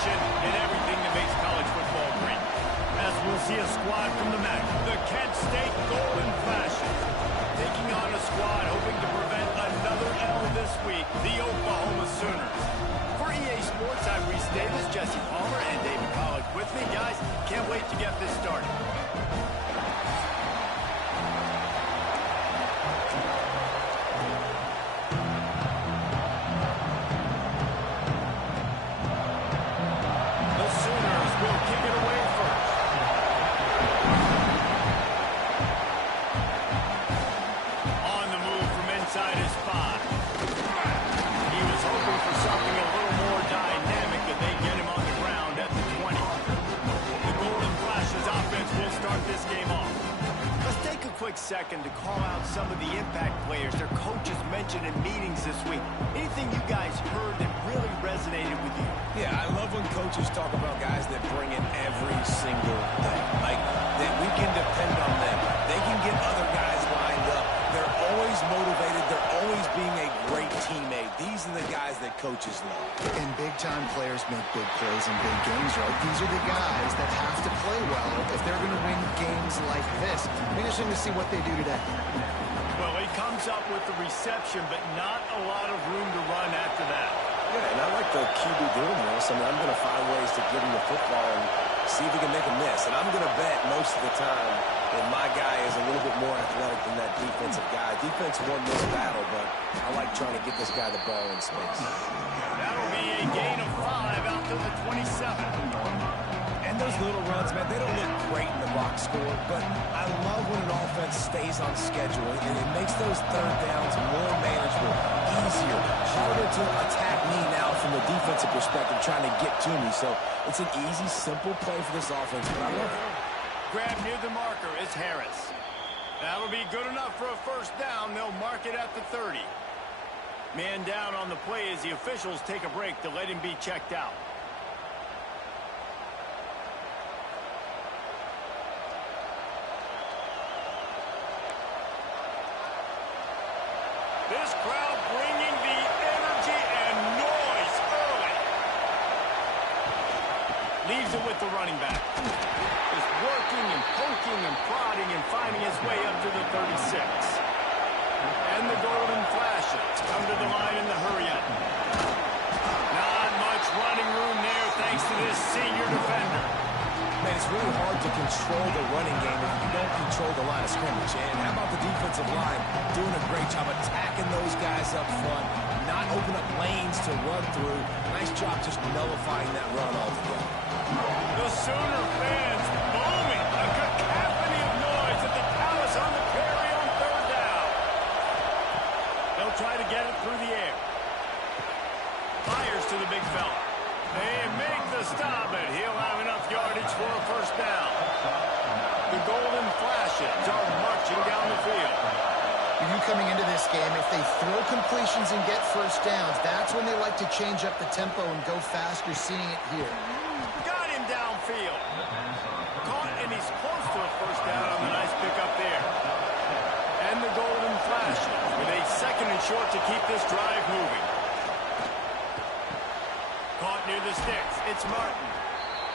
tradition, and everything that makes college football great. As we'll see a squad from the MAC, the Kent State Golden Flashes, taking on a squad hoping to prevent another L this week, the Oklahoma Sooners. For EA Sports, I'm Reese Davis, Jesse Palmer, and David College with me. Guys, can't wait to get this started. Second to call out some of the impact players their coaches mentioned in meetings this week. Anything you guys heard that really resonated with you? Yeah, I love when coaches talk about guys that bring in every single day. Like, that we can depend on them. They can get other guys lined up. They're always motivated. They're always being a great teammate. These are the guys that coaches love. And big-time players make big plays in big games, right? These are the guys that have to play well if they're going to win games like this. Interesting to see what they do today. Well, he comes up with the reception, but not a lot of room to run after that. Yeah, and I like the QB doing this. I mean, I'm going to find ways to give him the football and see if he can make a miss. And I'm going to bet most of the time that my guy is a little bit more athletic than that defensive guy. Defense won this battle, but I like trying to get this guy the ball in space. That'll be a gain of 5 out to the 27. And those little runs, man, they don't look great in the box score, but I love when an offense stays on schedule, and it makes those third downs more manageable, easier, harder to attack me now from the defensive perspective, trying to get to me. So it's an easy, simple play for this offense, but I love it. Grab near the marker is Harris. That'll be good enough for a first down. They'll mark it at the 30. Man down on the play as the officials take a break to let him be checked out. This crowd bringing the energy and noise early. Leaves it with the running back. Just working and poking and prodding and finding his way up to the 36. And the Golden Flashes come to the line in the hurry-up. Not much running room there thanks to this senior defender. Man, it's really hard to control the running game if you don't control the line of scrimmage. And how about the defensive line doing a great job attacking those guys up front, not open up lanes to run through. Nice job just nullifying that run altogether. The Sooner fans booming, a cacophony of noise at the Palace on the Prairie on third down. They'll try to get it through the air. Fires to the big fella. They make the stop, but he'll have enough yardage for a first down. The Golden Flashes are marching down the field. You coming into this game, if they throw completions and get first downs, that's when they like to change up the tempo and go fast. You're seeing it here. Got him downfield. Caught, and he's close to a first down on the nice pickup there. And the Golden Flashes with a second and short to keep this drive moving. Caught near the sticks. It's Martin.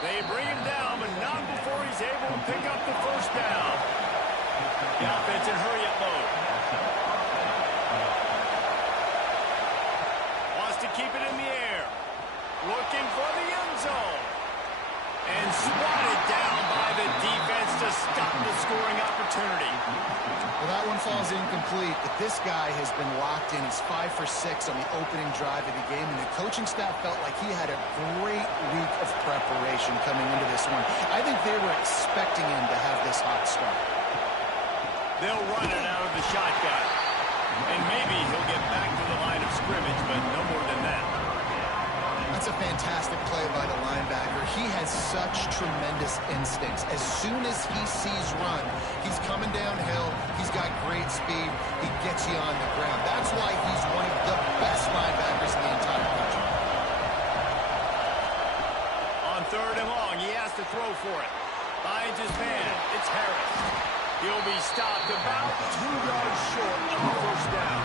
They bring him down, but not before he's able to pick up the first down. The offense in hurry-up mode. Wants to keep it in the air. Looking for the end zone. And swatted down by the defense to stop the scoring opportunity. Well, that one falls incomplete, but this guy has been locked in. He's 5 for 6 on the opening drive of the game, and the coaching staff felt like he had a great week of preparation coming into this one. I think they were expecting him to have this hot start. They'll run it out of the shotgun. And maybe he'll get back to the line of scrimmage, but no more than that. That's a fantastic play by the linebacker. He has such tremendous instincts. As soon as he sees run, he's coming downhill. He's got great speed. He gets you on the ground. That's why he's one of the best linebackers in the entire country. On third and long, he has to throw for it. Finds his man. It's Harris. He'll be stopped about 2 yards short of the first down.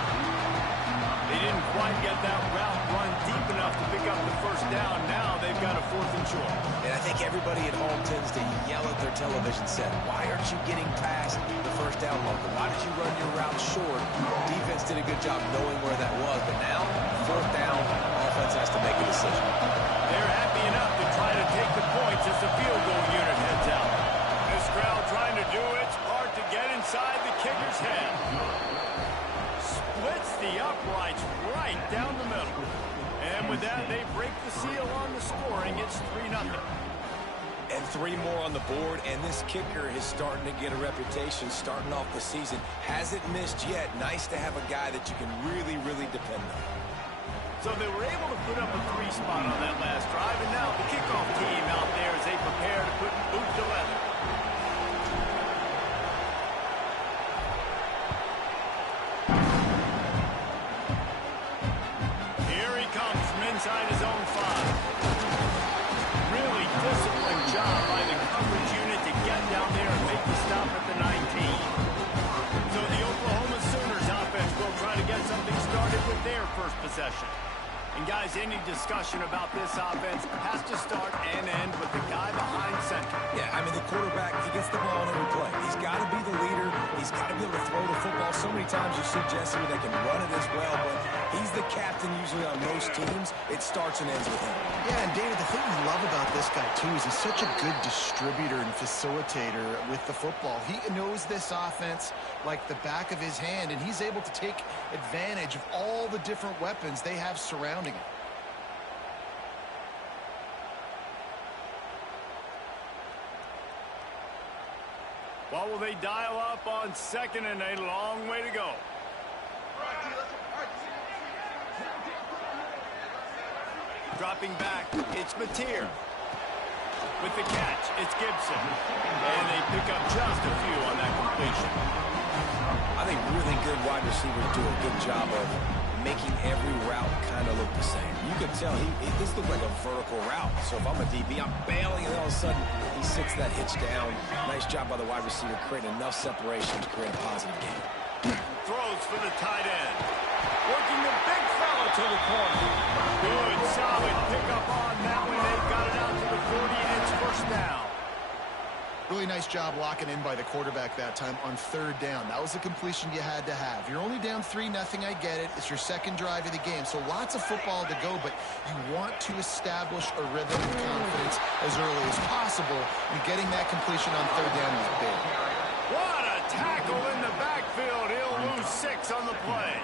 They didn't couldn't quite get that route run deep enough to pick up the first down. Now they've got a 4th and short. And I think everybody at home tends to yell at their television set, why aren't you getting past the first down marker? Why did you run your route short? Defense did a good job knowing where that was, but now, 4th down, offense has to make a decision. They're happy enough to try to take the points as the field goal unit heads out. This crowd trying to do its part to get inside the kicker's head. Splits the uprights right down the middle. And with that, they break the seal on the scoring. It's 3-0. And 3 more on the board, and this kicker is starting to get a reputation starting off the season. Hasn't missed yet. Nice to have a guy that you can really, really depend on. So they were able to put up a 3 spot on that last drive, and now the kickoff team out there as they prepare to put boot to leather. Here he comes from inside his own 5. Really disciplined job by the coverage unit to get down there and make the stop at the 19. So the Oklahoma Sooners offense will try to get something started with their first possession. And guys, any discussion about this offense has to start and end with the guy behind center. Yeah, I mean, the quarterback, he gets the ball on every play. He's got to be the leader. He's got to be able to throw the football. So many times you see Jesse where they can run it as well, but he's the captain usually on most teams. It starts and ends with him. Yeah, and David, the thing we love about this guy, too, is he's such a good distributor and facilitator with the football. He knows this offense like the back of his hand, and he's able to take advantage of all the different weapons they have surrounding him. What will they dial up on 2nd and a long way to go? Dropping back, it's Mateer. With the catch, it's Gibson. And they pick up just a few on that completion. I think really good wide receivers do a good job of making every route kind of look the same. You can tell this looked like a vertical route. So if I'm a DB, I'm bailing, and all of a sudden he sits that hitch down. Nice job by the wide receiver creating enough separation to create a positive game. Throws for the tight end. Working the big fella to the corner. Good, solid pickup on that one. They've got it out to the 40, and it's first down. Really nice job locking in by the quarterback that time on 3rd down. That was a completion you had to have. You're only down 3-0, I get it. It's your 2nd drive of the game, so lots of football to go, but you want to establish a rhythm and confidence as early as possible, and getting that completion on 3rd down is big. What a tackle in the backfield. He'll lose 6 on the play.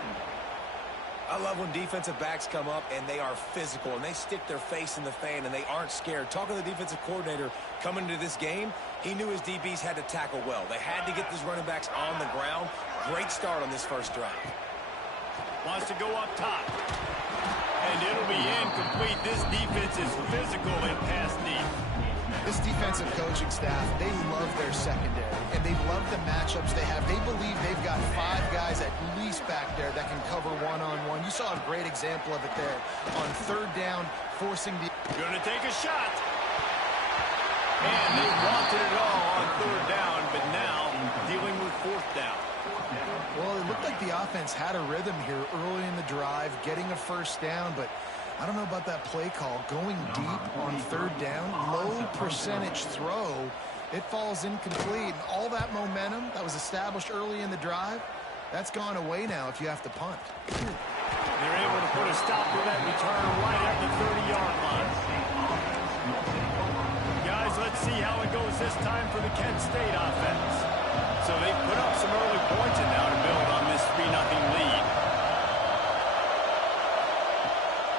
I love when defensive backs come up and they are physical and they stick their face in the fan and they aren't scared. Talking to the defensive coordinator coming into this game, he knew his DBs had to tackle well. They had to get these running backs on the ground. Great start on this first drive. Wants to go up top. And it'll be incomplete. This defense is physical in pass deep. This defensive coaching staff, they love their secondary, and they love the matchups they have. They believe they've got 5 guys at least back there that can cover one-on-one. You saw a great example of it there on 3rd down, forcing the... Gonna take a shot. And they wanted it all on 3rd down, but now dealing with 4th down. Well, it looked like the offense had a rhythm here early in the drive, getting a first down, but I don't know about that play call. Going deep on 3rd down, low percentage throw, it falls incomplete. And all that momentum that was established early in the drive, that's gone away now if you have to punt. They're able to put a stop to that return right at the 30-yard line. Guys, let's see how it goes this time for the Kent State offense. So they put up some early points and now to build on this 3-0 lead.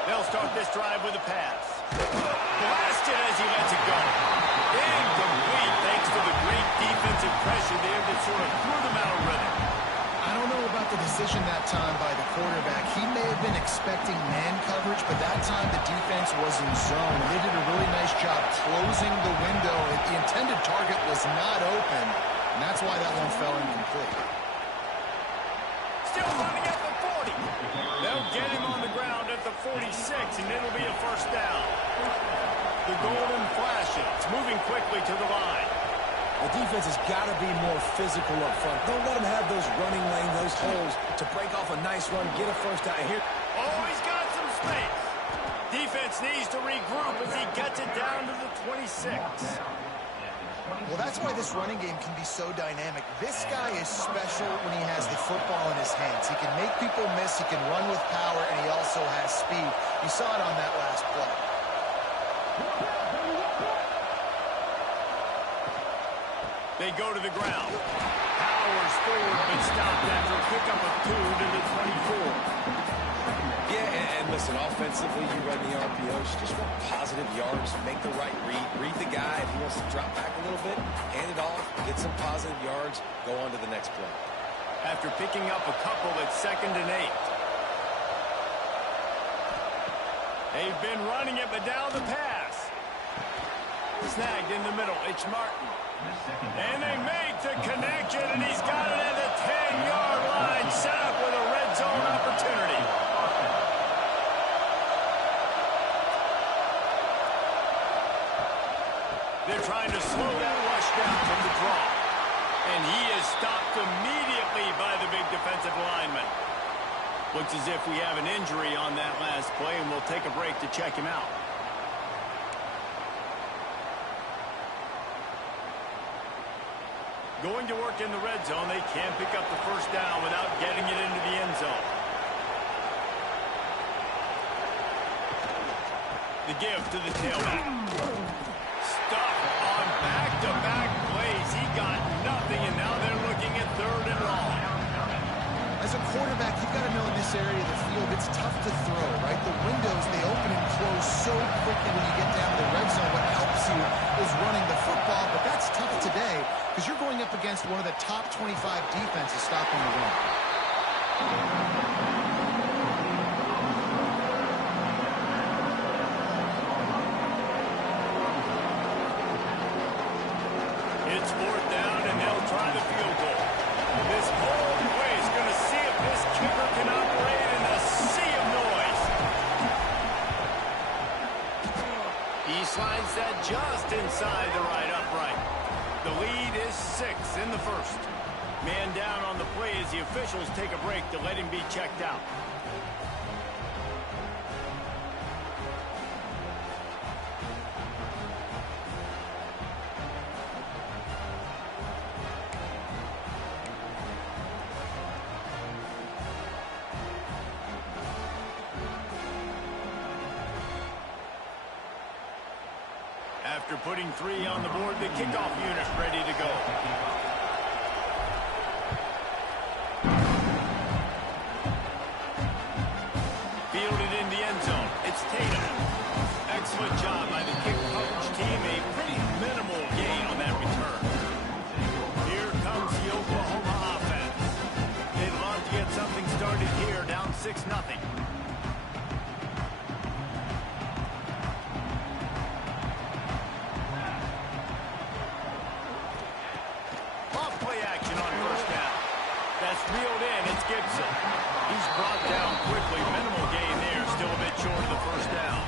They'll start this drive with a pass. Blasted as he lets it go. Incomplete thanks to the great defensive pressure there that sort of threw them out of rhythm. I don't know about the decision that time by the quarterback. He may have been expecting man coverage, but that time the defense was in zone. They did a really nice job closing the window. The intended target was not open, and that's why that one fell incomplete. Still running at the 40. They'll get him on the ground at the 46, and it'll be a first down. The golden flashes, moving quickly to the line. The defense has got to be more physical up front. Don't let them have those running lane, those holes to break off a nice run, get a first down here. Oh, he's got some space. Defense needs to regroup as he gets it down to the 26. Well, that's why this running game can be so dynamic. This guy is special when he has the football in his hands. He can make people miss, he can run with power, and he also has speed. You saw it on that last play. They go to the ground. Powers forward, but stopped after a pickup of 2 to the 24. Yeah, and listen, offensively, you run the RPOs, just want positive yards, make the right read the guy. If he wants to drop back a little bit, hand it off, get some positive yards, go on to the next play. After picking up a couple, it's 2nd and 8. They've been running it, but down the pass. Snagged in the middle, it's Martin. And they make the connection, and he's got it at the 10-yard line, set up with a red zone opportunity. They're trying to slow that rush down from the draw. And he is stopped immediately by the big defensive lineman. Looks as if we have an injury on that last play, and we'll take a break to check him out. Going to work in the red zone. They can't pick up the first down without getting it into the end zone. The give to the tailback. Stuck on back-to-back plays. He got nothing, and now they're looking at 3rd and long. As a quarterback, you've got to know in this area of the field, it's tough to throw, right? The windows, they open and close so quickly when you get down to the red zone. What helps you is running the football, but that's tough today because you're going up against one of the top 25 defenses stopping the run. It's 4th down, and they'll try the field goal. This whole play is going to see if this kicker can operate in a sea of noise. He slides that just inside the right upright. The lead is 6 in the first. Man down on the play as the officials take a break to let him be checked out. After putting 3 on the board, the kickoff unit ready to go. Fielded in the end zone. It's Tatum. Excellent job by the kick coverage team. A pretty minimal gain on that return. Here comes the Oklahoma offense. They'd love to get something started here, down 6-0. Reeled in, it's Gibson. He's brought down quickly. Minimal gain there, still a bit short of the first down.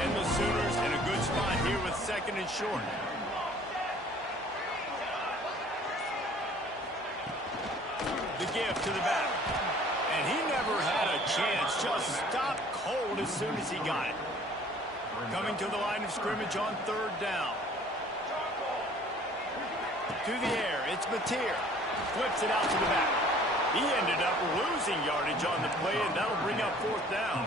And the Sooners in a good spot here with 2nd and short. The give to the back. And he never had a chance, just stopped cold as soon as he got it. Coming to the line of scrimmage on 3rd down. To the air, it's Mateer. Flips it out to the back. He ended up losing yardage on the play, and that'll bring up 4th down.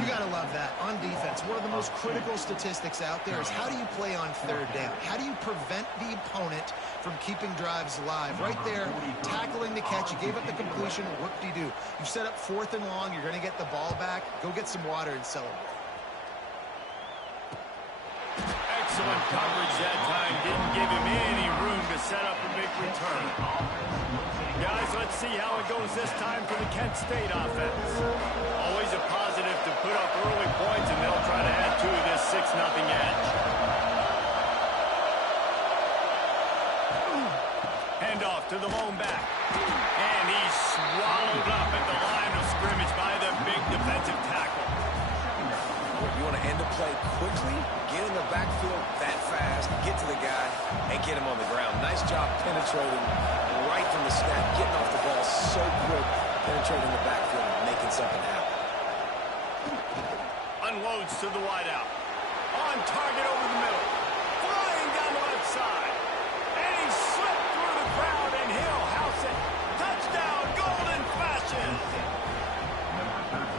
You got to love that. On defense, one of the most critical statistics out there is how do you play on 3rd down? How do you prevent the opponent from keeping drives alive? Right there, tackling the catch. You gave up the completion. What do you do? You set up 4th and long. You're going to get the ball back. Go get some water and celebrate. Excellent coverage that time. Didn't give him any room to set up a big return. Guys, let's see how it goes this time for the Kent State offense. Always a positive to put up early points, and they'll try to add to this 6-0 edge. Handoff to the lone back. And he's swallowed up at the line of scrimmage by the big defensive tackle. You want to end the play quickly, get in the backfield that fast. fast, get to the guy, and get him on the ground. Nice job penetrating right from the snap, getting off the ball so quick, penetrating the backfield and making something happen. Unloads to the wideout. On target over the middle. Flying down the left side. And he slipped through the crowd, and he'll house it. Touchdown, Golden Flashes.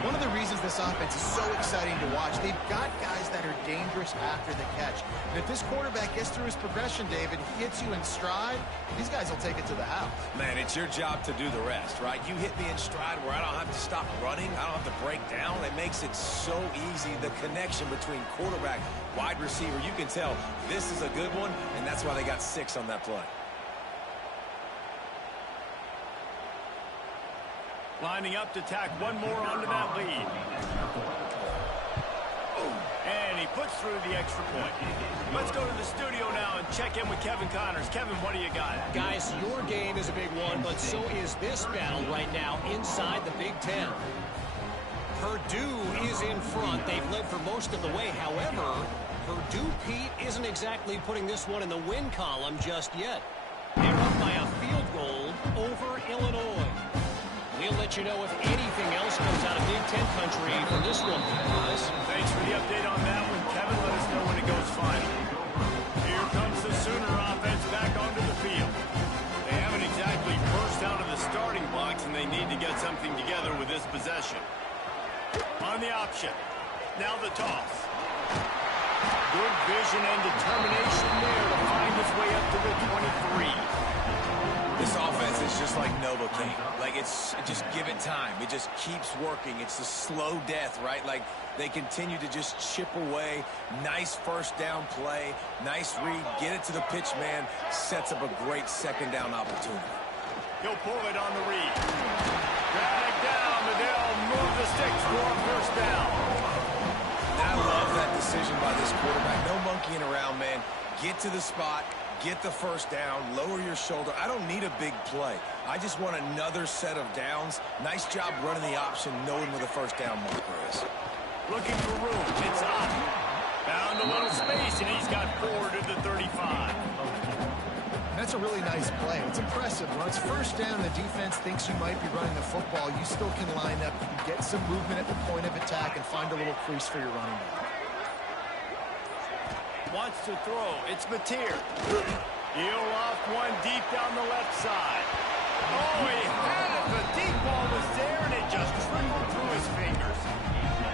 One of the reasons this offense is so exciting to watch, they've got guys that are dangerous after the catch. And if this quarterback gets through his progression, David, hits you in stride, these guys will take it to the house. Man, it's your job to do the rest, right? You hit me in stride where I don't have to stop running. I don't have to break down. It makes it so easy. The connection between quarterback, wide receiver, you can tell this is a good one, and that's why they got 6 on that play. Lining up to tack one more onto that lead. And he puts through the extra point. Let's go to the studio now and check in with Kevin Connors. Kevin, what do you got? Guys, your game is a big one, but so is this battle right now inside the Big Ten. Purdue is in front. They've led for most of the way. However, Purdue, Pete, isn't exactly putting this one in the win column just yet. They're up by a field goal over Illinois. We'll let you know if anything else comes out of Big Ten country from this one. Thanks for the update on that one, Kevin. Let us know when it goes final. Here comes the Sooner offense back onto the field. They haven't exactly burst out of the starting blocks, and they need to get something together with this possession. On the option. Now the toss. Good vision and determination there to find his way up to the 23. This offense is just like Novocaine. Like, just give it time. It just keeps working. It's a slow death, right? Like, they continue to just chip away. Nice first down play. Nice read. Get it to the pitch man. Sets up a great second down opportunity. He'll pull it on the read. Drag down, but they'll move the sticks for a first down. And I love that decision by this quarterback. No monkeying around, man. Get to the spot. Get the first down, lower your shoulder. I don't need a big play. I just want another set of downs. Nice job running the option, knowing where the first down marker is. Looking for room. It's up. Found a little space, and he's got 4 to the 35. That's a really nice play. It's impressive. When it's first down, the defense thinks you might be running the football. You still can line up. You can get some movement at the point of attack and find a little crease for your running back. Wants to throw. It's Mateer. He'll off one deep down the left side. Oh, he had it. The deep ball was there, and it just trickled through his fingers.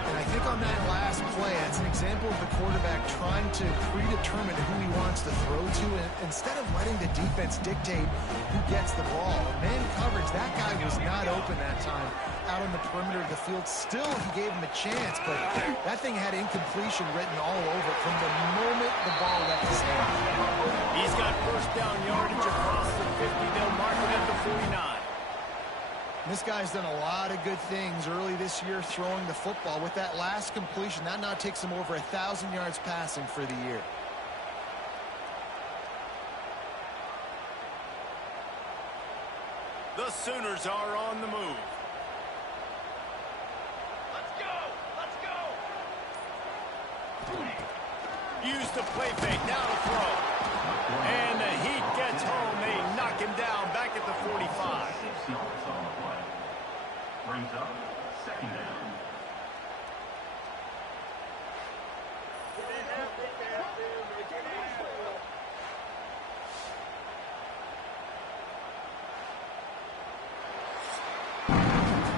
And I think on that last play, that's an example of the quarterback trying to predetermine who he wants to throw to, and instead of letting the defense dictate who gets the ball. Man coverage, that guy was not open that time out on the perimeter of the field. Still, he gave him a chance, but that thing had incompletion written all over it from the moment the ball left his hand. He's got first down yardage across the 50. They'll mark it at the 49. This guy's done a lot of good things early this year throwing the football. With that last completion, that now takes him over 1,000 yards passing for the year. The Sooners are on the move. Use the play fake, now to throw. And the Heat gets home. They knock him down back at the 45. Brings up second down.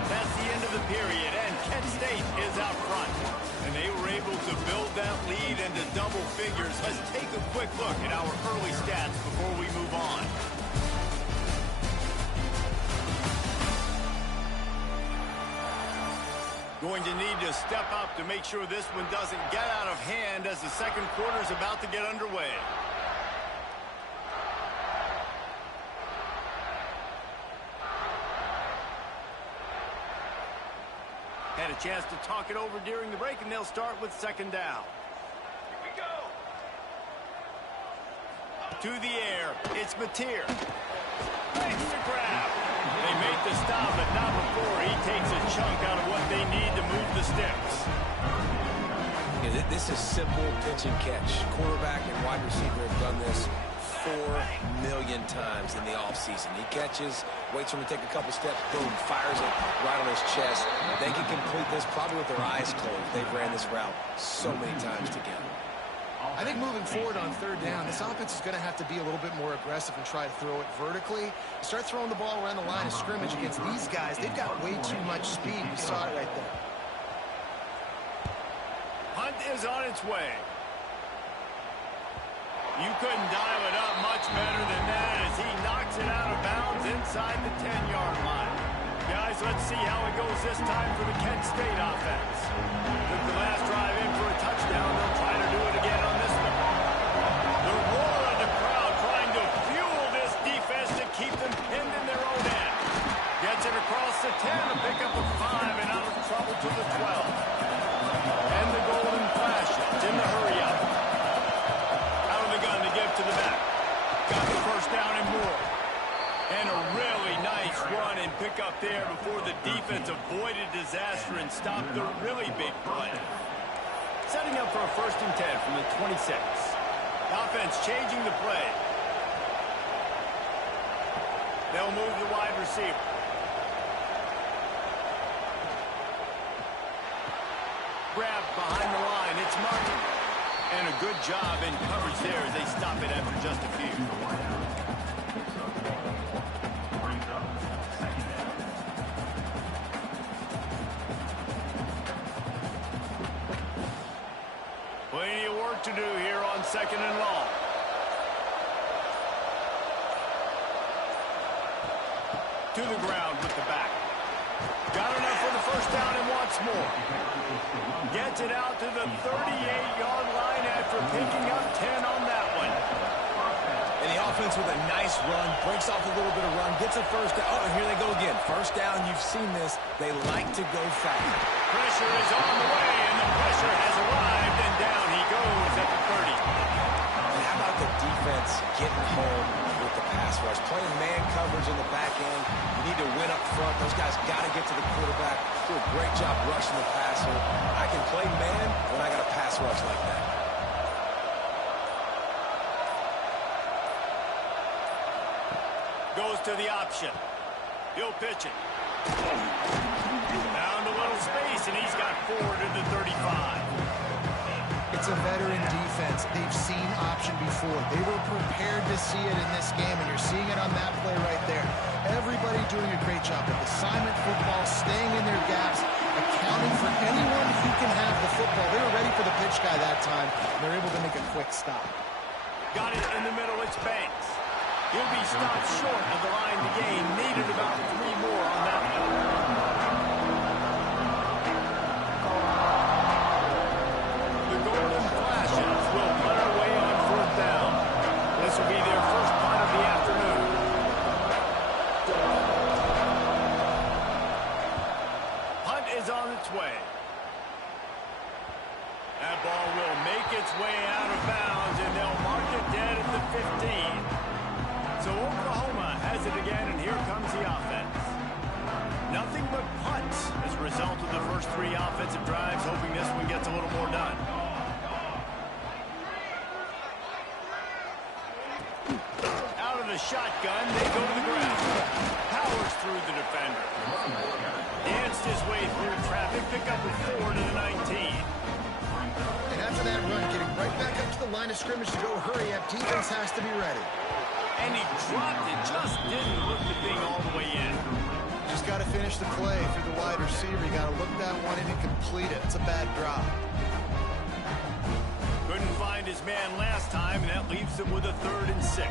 That's the end of the period, and Kent State is out front. And they were able to build that lead into double figures. Let's take a quick look at our early stats before we move on. Going to need to step up to make sure this one doesn't get out of hand as the second quarter is about to get underway. Had a chance to talk it over during the break, and they'll start with second down. Here we go. To the air, it's Mateer. Makes the grab. They make the stop, but not before he takes a chunk out of what they need to move the sticks. This is simple pitch and catch. Quarterback and wide receiver have done this 4 million times in the offseason. He catches, waits for him to take a couple steps, boom, fires it right on his chest. They can complete this probably with their eyes closed. They've ran this route so many times together. I think moving forward on third down, this offense is going to have to be a little bit more aggressive and try to throw it vertically. Start throwing the ball around the line of scrimmage against these guys. They've got way too much speed. We saw it right there. Hunt is on its way. You couldn't dial it up much better than that as he knocks it out of bounds inside the 10-yard line. Guys, let's see how it goes this time for the Kent State offense. Took the last drive in for a touchdown. They'll try to do it again on this one. The roar of the crowd trying to fuel this defense to keep them pinned in their own end. Gets it across the 10 to pick up a 5 and out of trouble to the 12. And the golden flashes in the hurry up. Out of the gun to give to the back. Got the first down and more. And a really nice run and pick up there before the defense avoided disaster and stopped the really big play. Setting up for a 1st and 10 from the 26. Offense changing the play. They'll move the wide receiver. Grab behind the line. It's Martin. And a good job in coverage there as they stop it after just a few. Plenty of work to do here on 2nd and long. To the ground with the back. Got enough for the 1st down and wants more. Gets it out to the 38-yard line after picking up 10 on that one. And the offense with a nice run, breaks off a little bit of run, gets a 1st down. Oh, here they go again. 1st down, you've seen this. They like to go fast. Pressure is on the way, and the pressure has arrived, and down he goes at the 30. And how about the defense getting home with the pass rush? Playing man coverage in the back end. You need to win up front. Those guys got to get to the quarterback. Do a great job rushing the passer. I can play man when I got a pass rush like that. Goes to the option. He'll pitch it. Found a little space, and he's got 4 to the 35. It's a veteran defense. They've seen option before. They were prepared to see it in this game, and you're seeing it on that play right there. Everybody doing a great job with assignment football, staying in their gaps, accounting for anyone who can have the football. They were ready for the pitch guy that time, and they're able to make a quick stop. Got it in the middle. It's Banks. He'll be stopped short of the line to gain. Needed about 3 more on that one. The Golden Flashes will punt away on 4th down. This will be their first punt of the afternoon. Punt is on its way. That ball will make its way out of bounds, and they'll mark it dead at the 15. So Oklahoma has it again, and here comes the offense. Nothing but punts as a result of the first 3 offensive drives, hoping this one gets a little more done. Out of the shotgun, they go to the ground. Powers through the defender. Danced his way through traffic, pick up a 4 to the 19. And after that run, getting right back up to the line of scrimmage to go hurry up, defense has to be ready. And he dropped it, just didn't look the thing all the way in. Just got to finish the play through the wide receiver. You got to look that one in and complete it. It's a bad drop. Couldn't find his man last time, and that leaves him with a 3rd and 6.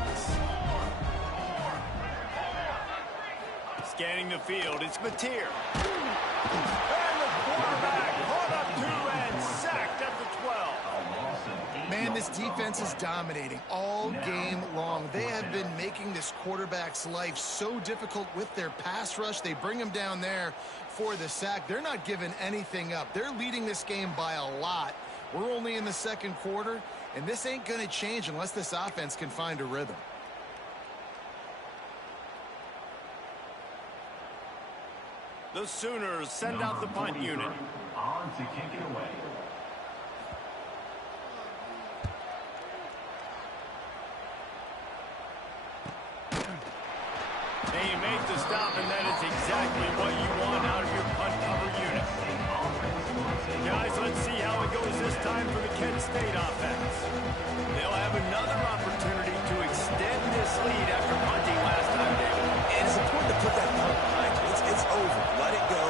Scanning the field, it's Mateer. And the quarterback caught up 2 and sacked at the 12. Man, this defense is dominating all game long. They have been making this quarterback's life so difficult with their pass rush. They bring him down there for the sack. They're not giving anything up. They're leading this game by a lot. We're only in the 2nd quarter, and this ain't going to change unless this offense can find a rhythm. The Sooners send out the punt unit. On to kick it away. He made the stop, and that is exactly what you want out of your punt cover unit. Guys, let's see how it goes this time for the Kent State offense. They'll have another opportunity to extend this lead after punting last time, David. And it's important to put that punt behind you. It's over. Let it go.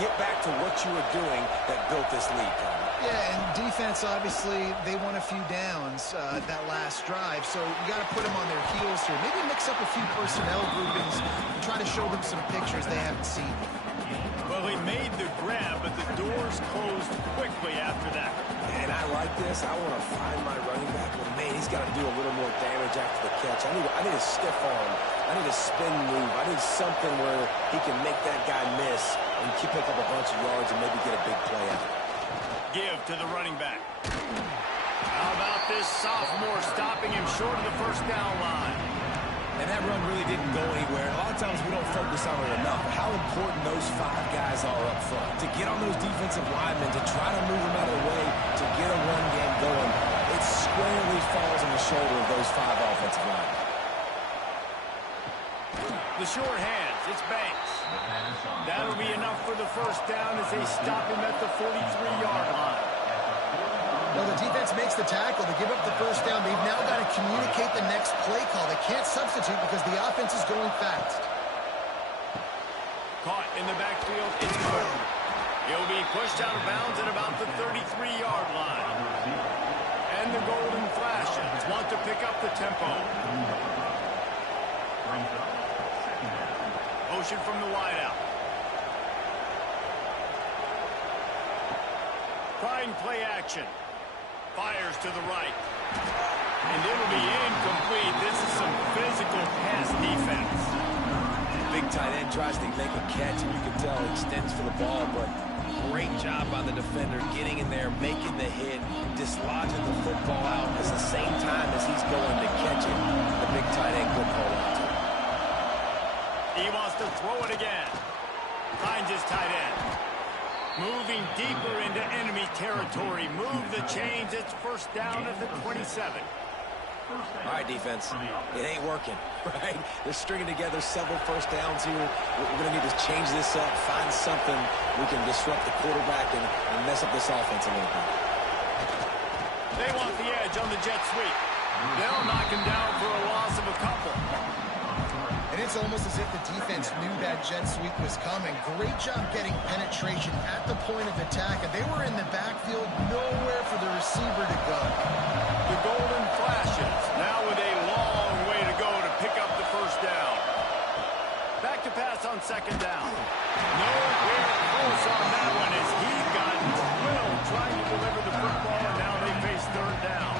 Get back to what you were doing that built this lead, Connor. Yeah, and defense, obviously, they won a few downs that last drive, so you got to put them on their heels here. Maybe mix up a few personnel groupings and try to show them some pictures they haven't seen. Well, he made the grab, but the doors closed quickly after that. And I like this. I want to find my running back, but man, he's got to do a little more damage after the catch. I need a stiff arm. I need a spin move. I need something where he can make that guy miss and pick up a bunch of yards and maybe get a big play out of it. Give to the running back. How about this sophomore stopping him short of the first down line? And that run really didn't go anywhere. A lot of times we don't focus on it enough. How important those 5 guys are up front. To get on those defensive linemen, to try to move them out of the way, to get a run game going, it squarely falls on the shoulder of those 5 offensive linemen. The short hands, it's Banks. That'll be enough for the first down as they stop him at the 43-yard line. Well, the defense makes the tackle. They give up the first down. They've now got to communicate the next play call. They can't substitute because the offense is going fast. Caught in the backfield, it's Gordon. He'll be pushed out of bounds at about the 33-yard line. And the Golden Flashes want to pick up the tempo. Motion from the wideout. Trying play action. Fires to the right. And it'll be incomplete. This is some physical pass defense. Big tight end tries to make a catch, and you can tell he extends for the ball, but great job by the defender getting in there, making the hit, dislodging the football out at the same time as he's going to catch it. The big tight end couldn't hold on to it. He wants to throw it again. Finds his tight end. Moving deeper into enemy territory. Move the chains. It's first down at the 27. All right, defense. It ain't working, right? They're stringing together several first downs here. We're going to need to change this up, find something we can disrupt the quarterback and mess up this offense a little bit. They want the edge on the jet sweep. They'll knock him down for a loss of a couple. And it's almost as if the defense knew that jet sweep was coming. Great job getting penetration at the point of attack, and they were in the backfield, nowhere for the receiver to go. The Golden Flashes now with a long way to go to pick up the first down. Back to pass on second down. Nowhere close on that one as he got drilled trying to deliver the football, and now they face third down.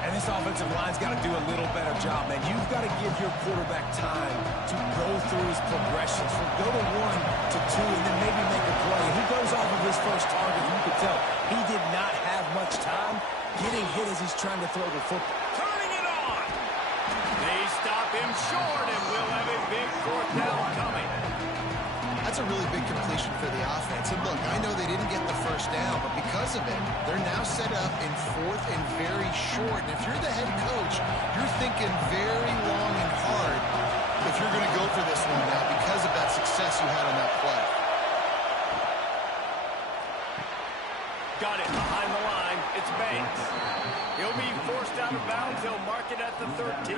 And this offensive line's got to do a little better job, man. You've got to give your quarterback time to go through his progressions. From go to 1 to 2 and then maybe make a play. And he goes off of his first target, and you can tell he did not have much time getting hit as he's trying to throw the football. Turning it on. They stop him short, and we'll have a big fourth down coming. That's a really big completion for the offense. And look, I know they didn't get the first down, but because of it, they're now set up in fourth and very short. And if you're the head coach, you're thinking very long and hard if you're going to go for this one now because of that success you had on that play. Got it behind the line. It's Banks. He'll be forced out of bounds. He'll mark it at the 13.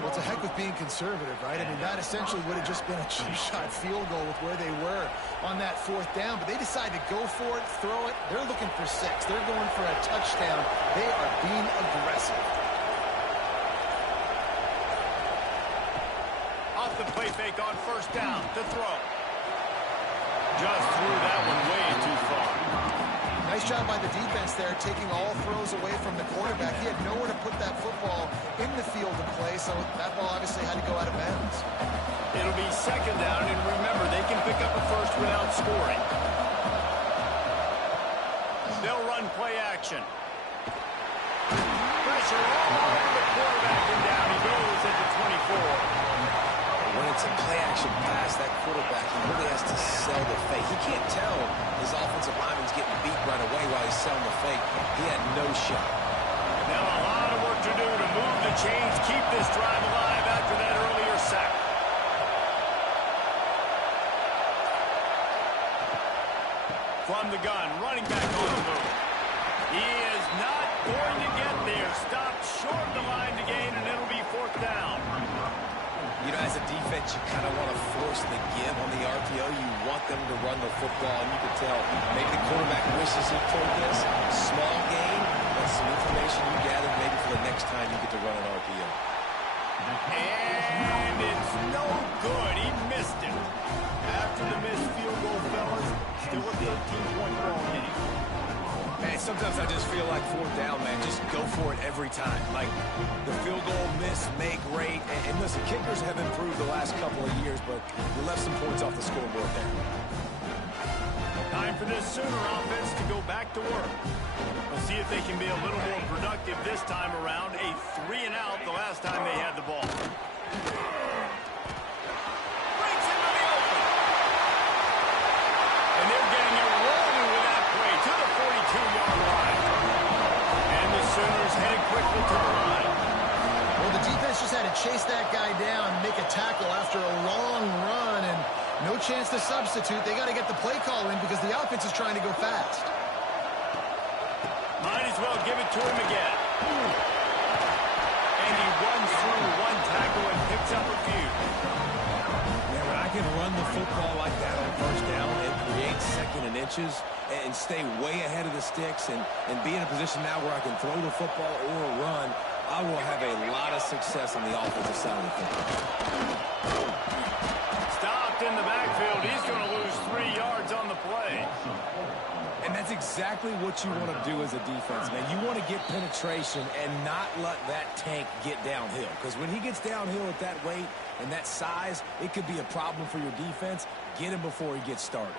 Well, it's a heck of being conservative, right? I mean, that essentially would have just been a cheap shot field goal with where they were on that fourth down. But they decided to go for it, throw it. They're looking for 6. They're going for a touchdown. They are being aggressive. Off the play fake on first down to throw. Just threw that one way too far. Nice job by the defense there, taking all throws away from the quarterback. He had nowhere to put that football in the field to play, so that ball obviously had to go out of bounds. It'll be second down, and remember, they can pick up a first without scoring. They'll run play action. Pressure all over the quarterback, and down he goes at the 24. When it's a play-action pass, that quarterback, he really has to sell the fake. He can't tell his offensive lineman's getting beat right away while he's selling the fake. He had no shot. Now a lot of work to do to move the chains, keep this drive alive after that earlier sack. from the gun, running back on the move. He is not going to get there. Stopped short of the line to gain, and it'll be 4th down. You know, as a defense, you kind of want to force the give on the RPO. You want them to run the football, and you can tell maybe the quarterback wishes he pulled this. Small gain, but some information you gathered maybe for the next time you get to run an RPO. And it's no good. He missed it. After the missed field goal, fellas, still a 13-point ball game. Man, sometimes I just feel like 4th down, man. Just go for it every time. Like, the field goal, miss, make, great. And listen, kickers have improved the last couple of years, but you left some points off the scoreboard there. Time for this Sooner offense to go back to work. We'll see if they can be a little more productive this time around. A 3-and-out the last time they had the ball. Breaks into the open. And they're getting it rolling with that play to the 42-yard line. And the Sooners headed quickly to the line. Well, the defense just had to chase that guy down, make a tackle after a long run, and no chance to substitute. They got to get the play call in because the offense is trying to go fast. Might as well give it to him again. And he runs through one tackle and picks up a few. Man, when I can run the football like that on 1st down and create 2nd and inches and stay way ahead of the sticks and be in a position now where I can throw the football or run, I will have a lot of success on the offensive side of the football. Stopped in the backfield. He's going to lose 3 yards on the play. And that's exactly what you want to do as a defense, man. You want to get penetration and not let that tank get downhill. Because when he gets downhill at that weight and that size, it could be a problem for your defense. Get him before he gets started.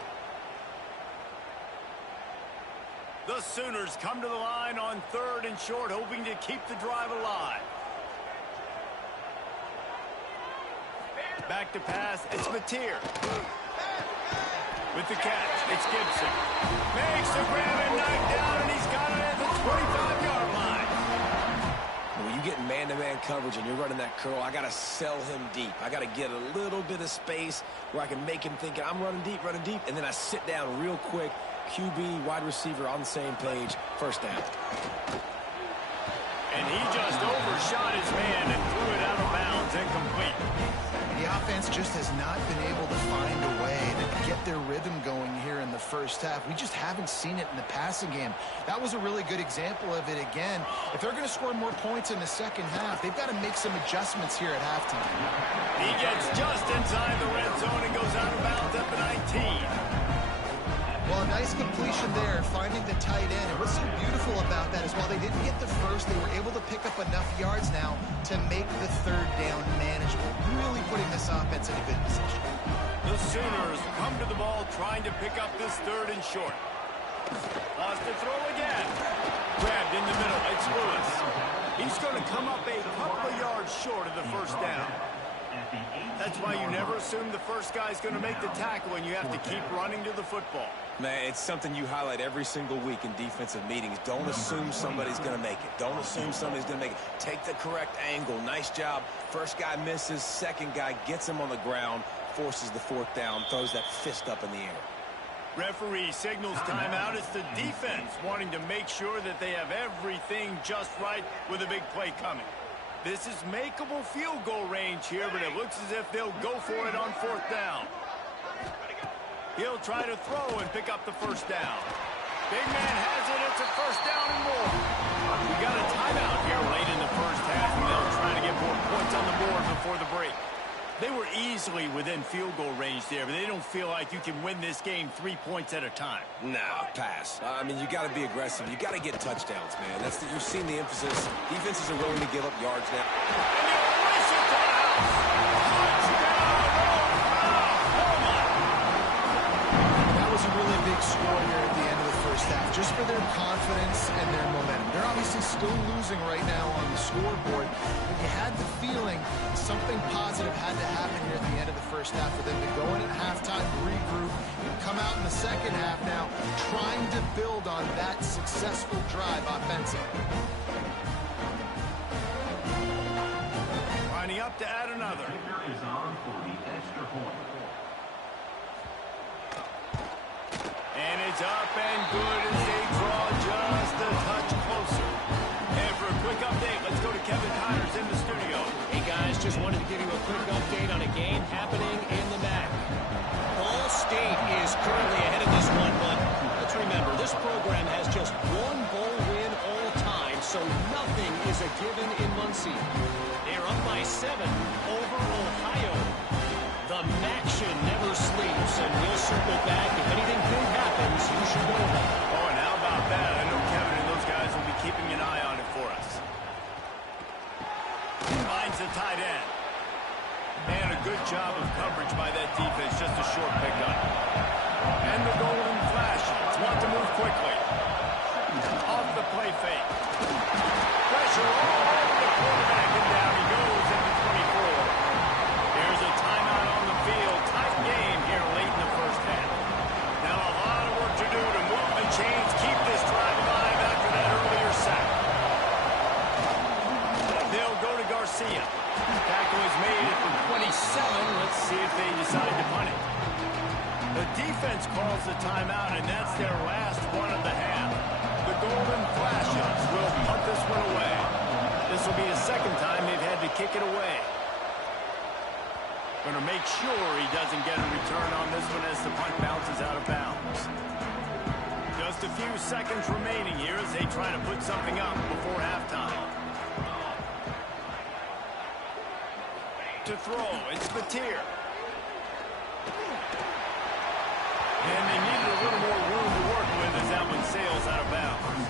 The Sooners come to the line on 3rd and short, hoping to keep the drive alive. Back to pass, it's Mateer. With the catch, it's Gibson. Makes the grab and knocked down, and he's got it at the 25-yard line. When you get man-to-man coverage and you're running that curl, I got to sell him deep. I got to get a little bit of space where I can make him think I'm running deep, and then I sit down real quick. QB, wide receiver on the same page, 1st down. And he just overshot his man and threw it out of bounds, incomplete. The offense just has not been able to find a way to get their rhythm going here in the 1st half. We just haven't seen it in the passing game. That was a really good example of it again. If they're going to score more points in the 2nd half, they've got to make some adjustments here at halftime. He gets just inside the red zone and goes out of bounds at the 19. Well, a nice completion there, finding the tight end. And what's so beautiful about that is while they didn't get the first, they were able to pick up enough yards now to make the 3rd down manageable. Really putting this offense in a good position. The Sooners come to the ball trying to pick up this 3rd and short. Lost the throw again. Grabbed in the middle. It's Lewis. He's going to come up a couple of yards short of the 1st down. That's why you never assume the first guy's going to make the tackle and you have to keep running to the football. Man, it's something you highlight every single week in defensive meetings. Don't assume somebody's going to make it. Don't assume somebody's going to make it. Take the correct angle. Nice job. First guy misses. Second guy gets him on the ground, forces the 4th down, throws that fist up in the air. Referee signals timeout. It's the defense wanting to make sure that they have everything just right with a big play coming. This is makeable field goal range here, but it looks as if they'll go for it on 4th down. He'll try to throw and pick up the 1st down. Big man has it. It's a 1st down and more. We got a timeout here late in the 1st half, and they'll try to get more points on the board before the break. They were easily within field goal range there, but they don't feel like you can win this game 3 points at a time. Nah, pass. I mean, you got to be aggressive. You got to get touchdowns, man. You're seeing the emphasis. Defenses are willing to give up yards now. And they'll race it to the house. Touchdown, Oklahoma. That was a really big score here at the end of the 1st half, just for their confidence and their momentum. They're obviously still losing right now on the scoreboard, but you had the feeling something positive had to happen here at the end of the 1st half for them to go in at halftime, regroup, and come out in the 2nd half now trying to build on that successful drive offensively. Lining up to add another. Kicker is on for the extra point. And Sides up and good as they draw just a touch closer. And for a quick update, let's go to Kevin Connors in the studio. Hey guys, just wanted to give you a quick update on a game happening in the MAC. Ball State is currently ahead of this one, but let's remember, this program has just one bowl win all time, so nothing is a given in Muncie. They're up by 7 over Ohio. The MACtion never sleeps, and we'll circle back. If anything big happens, you should know that. Oh, and how about that? I know Kevin and those guys will be keeping an eye on it for us. Finds the tight end. And a good job of coverage by that defense. Just a short pickup. And the golden flashes. Want to move quickly. Off the play fake. Pressure all over the quarterback, and down he goes at the 24. There's a timeout on the field. Tight game here late in the first half. Now a lot of work to do to move the chains, keep this drive alive after that earlier sack. They'll go to Garcia. Tackle is made at the 27. Let's see if they decide to punt it. The defense calls the timeout, and that's their last one of the half. The Golden Flashes will punt this one away. This will be the second time they've had to kick it away. Going to make sure he doesn't get a return on this one as the punt bounces out of bounds. Just a few seconds remaining here as they try to put something up before halftime. To throw, it's Batir. And they needed a little more room to work with as that one sails out of bounds.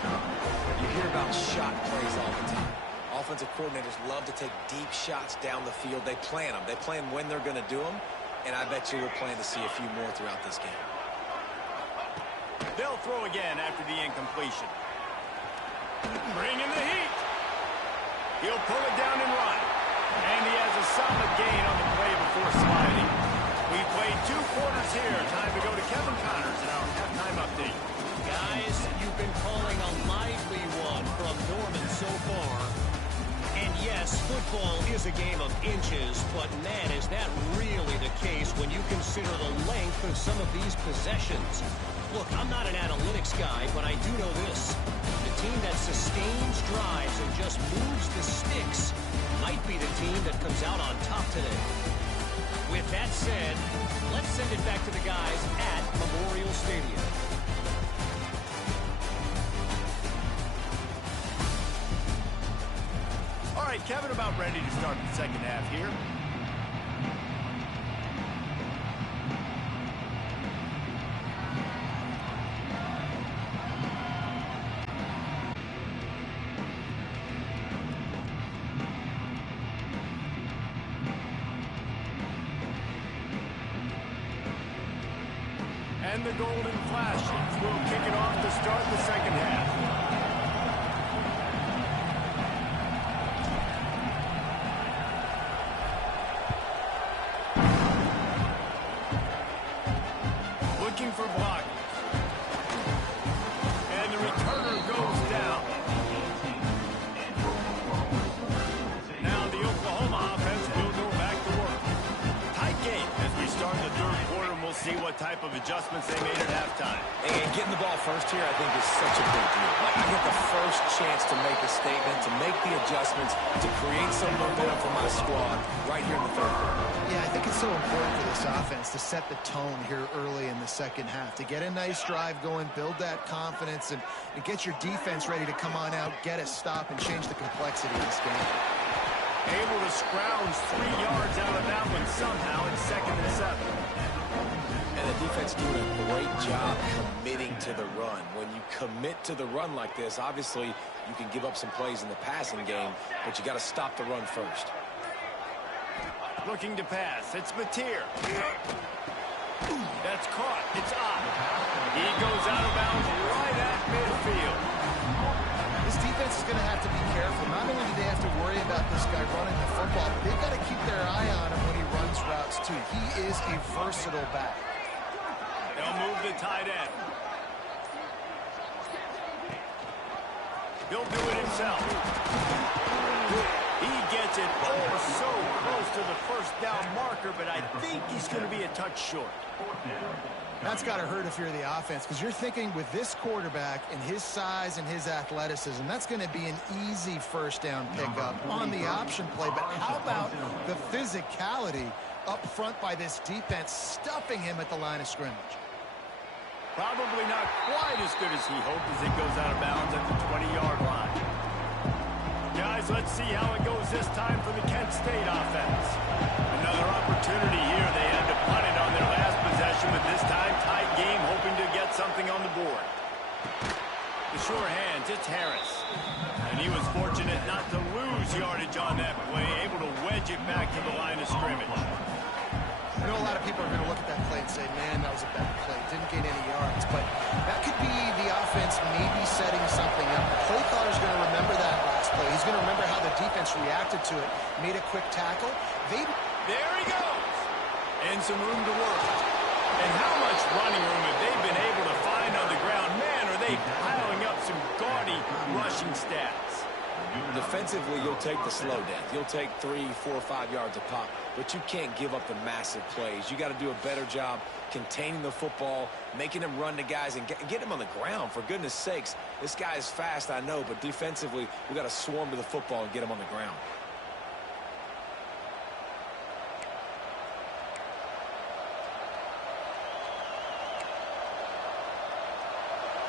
You hear about shot plays all the time. Offensive coordinators love to take deep shots down the field. They plan them. They plan when they're going to do them. And I bet you we'll plan to see a few more throughout this game. They'll throw again after the incompletion. Bringing the heat. He'll pull it down and run. And he has a solid gain on the play before sliding. We've played 2 quarters here. Time to go to Kevin Connors in our halftime update. Guys, you've been calling a lively one from Norman so far. And yes, football is a game of inches, but man, is that really the case when you consider the length of some of these possessions. Look, I'm not an analytics guy, but I do know this. The team that sustains drives and just moves the sticks might be the team that comes out on top today. With that said, let's send it back to the guys at Memorial Stadium. All right, Kevin, about ready to start the second half here. And the Golden Flashes will kick it off to start the second half. Looking for block. And the returner goes down. Now the Oklahoma offense will go back to work. Tight game as we start the third quarter, and we'll see what type of adjustments they made at halftime. And getting the ball first here, I think, is such a big deal. I get the first chance to make a statement, to make the adjustments, to create some momentum for my squad right here in the third quarter. Yeah, I think it's so important for this offense to set the tone here early in the second half, to get a nice drive going, build that confidence, and get your defense ready to come on out, get a stop, and change the complexity of this game. Able to scrounge 3 yards out of that one somehow in 2nd and 7. And the defense doing a great job committing to the run. When you commit to the run like this, obviously you can give up some plays in the passing game, but you got to stop the run first. Looking to pass. It's Batir. That's caught. It's up. He goes out of bounds right at midfield. This defense is going to have to be careful. Not only do they have to worry about this guy running the football, but they've got to keep their eye on him when he runs routes, too. He is a versatile back. They'll move the tight end. He'll do it himself. He gets it oh so close to the first down marker, but I think he's going to be a touch short. That's got to hurt if you're the offense, because you're thinking with this quarterback and his size and his athleticism, that's going to be an easy first down pickup on the option play. But how about the physicality up front by this defense, stuffing him at the line of scrimmage? Probably not quite as good as he hoped as it goes out of bounds at the 20-yard line. Guys, let's see how it goes this time for the Kent State offense. Another opportunity here. They had to punt it on their last possession, but this time tight game, hoping to get something on the board. The sure hands, it's Harris. And he was fortunate not to lose yardage on that play, able to wedge it back to the line of scrimmage. I know a lot of people are going to look at that play and say, man, that was a bad play. Didn't gain any yards. But that could be the offense maybe setting something up. The play caller's going to remember that last play. He's going to remember how the defense reacted to it, made a quick tackle. There he goes. And some room to work. And how much running room have they been able to find on the ground? Man, are they piling up some gaudy rushing stats. Defensively, you'll take the slow death. You'll take 3, 4, 5 yards a pop, but you can't give up the massive plays. You got to do a better job containing the football, making them run to guys, and get him on the ground. For goodness sakes, this guy is fast, I know, but defensively, we got to swarm to the football and get him on the ground.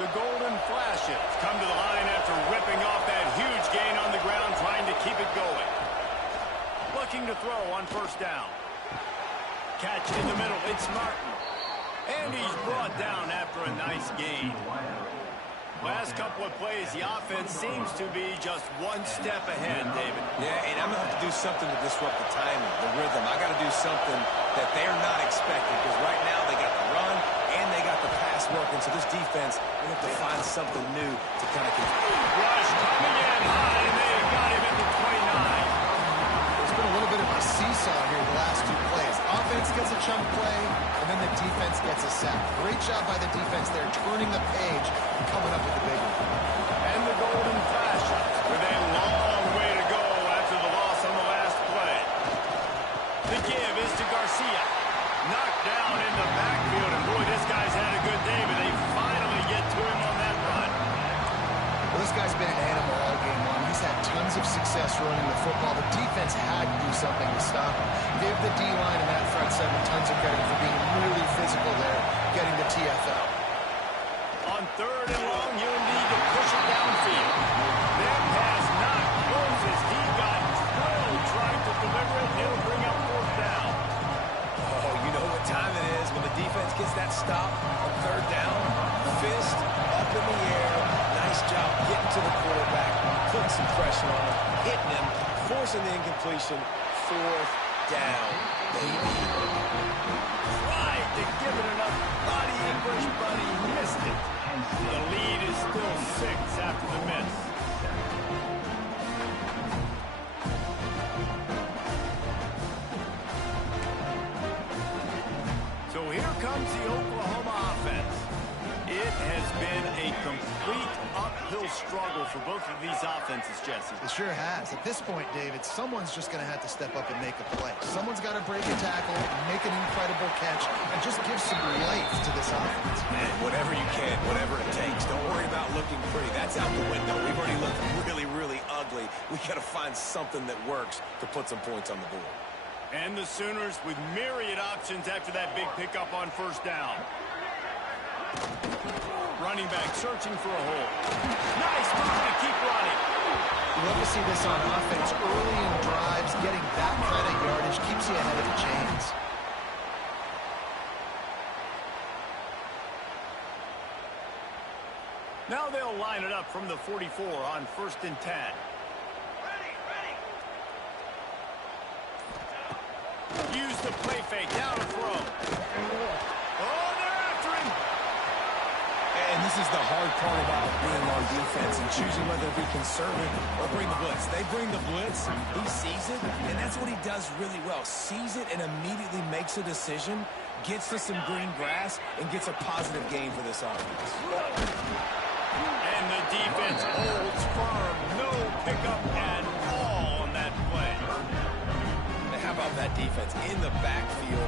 The Golden Flashes come to the line after ripping off that huge gain on the ground, trying to keep it going. Looking to throw on first down. Catch in the middle, it's Martin. And he's brought down after a nice gain. Last couple of plays, the offense seems to be just one step ahead, David. Yeah, and I'm going to have to do something to disrupt the timing, the rhythm. I got to do something that they're not expecting, because right now they got the run and they got the pass working. So this defense, they have to find something new to kind of continue. Rush coming in high, and they got him at the 29. There's been a little bit of a seesaw here the last two plays. Offense gets a chunk play, and then the defense gets a sack. Great job by the defense there, turning the page and coming up with the big one. And the Golden Flashes with a long way to go after the loss on the last play. The give is to Garcia. Knocked down in the backfield, and boy, this guy's had a good day, but they finally get to him on that run. Well, this guy's been an animal all game long. He's had tons of success running the football. The defense had to do something to stop him. Give the D-line and that front seven tons of credit for being really physical there, getting the TFL. On third and long, you'll need to push it downfield. That pass not close as he got drilled trying to deliver it. It'll bring up fourth down. Oh, you know what time it is when the defense gets that stop on third down. Fist up in the air. Nice job getting to the quarterback, putting some pressure on him, hitting him, forcing the incompletion. Fourth down, baby. Tried to give it enough body English, but he missed it. The lead is still 6 after the miss. So here comes the Oklahoma offense. It has been a complete uphill struggle for both of these offenses, Jesse. It sure has. At this point, David, someone's just going to have to step up and make a play. Someone's got to break a tackle, make an incredible catch, and just give some life to this offense. Man, whatever you can, whatever it takes. Don't worry about looking pretty. That's out the window. We've already looked really, really ugly. We got to find something that works to put some points on the board. And the Sooners with myriad options after that big pickup on first down. Running back searching for a hole. Nice move to keep running. You love to see this on offense. Early in drives, getting that kind of yardage keeps you ahead of the chains. Now they'll line it up from the 44 on 1st and 10. Use the play fake, down to throw. Oh, they're after him. And this is the hard part about being on defense and choosing whether to be conservative or bring the blitz. They bring the blitz, he sees it, and that's what he does really well. Sees it and immediately makes a decision, gets to some green grass, and gets a positive gain for this offense. And the defense holds firm. No pickup at all on that about that defense in the backfield,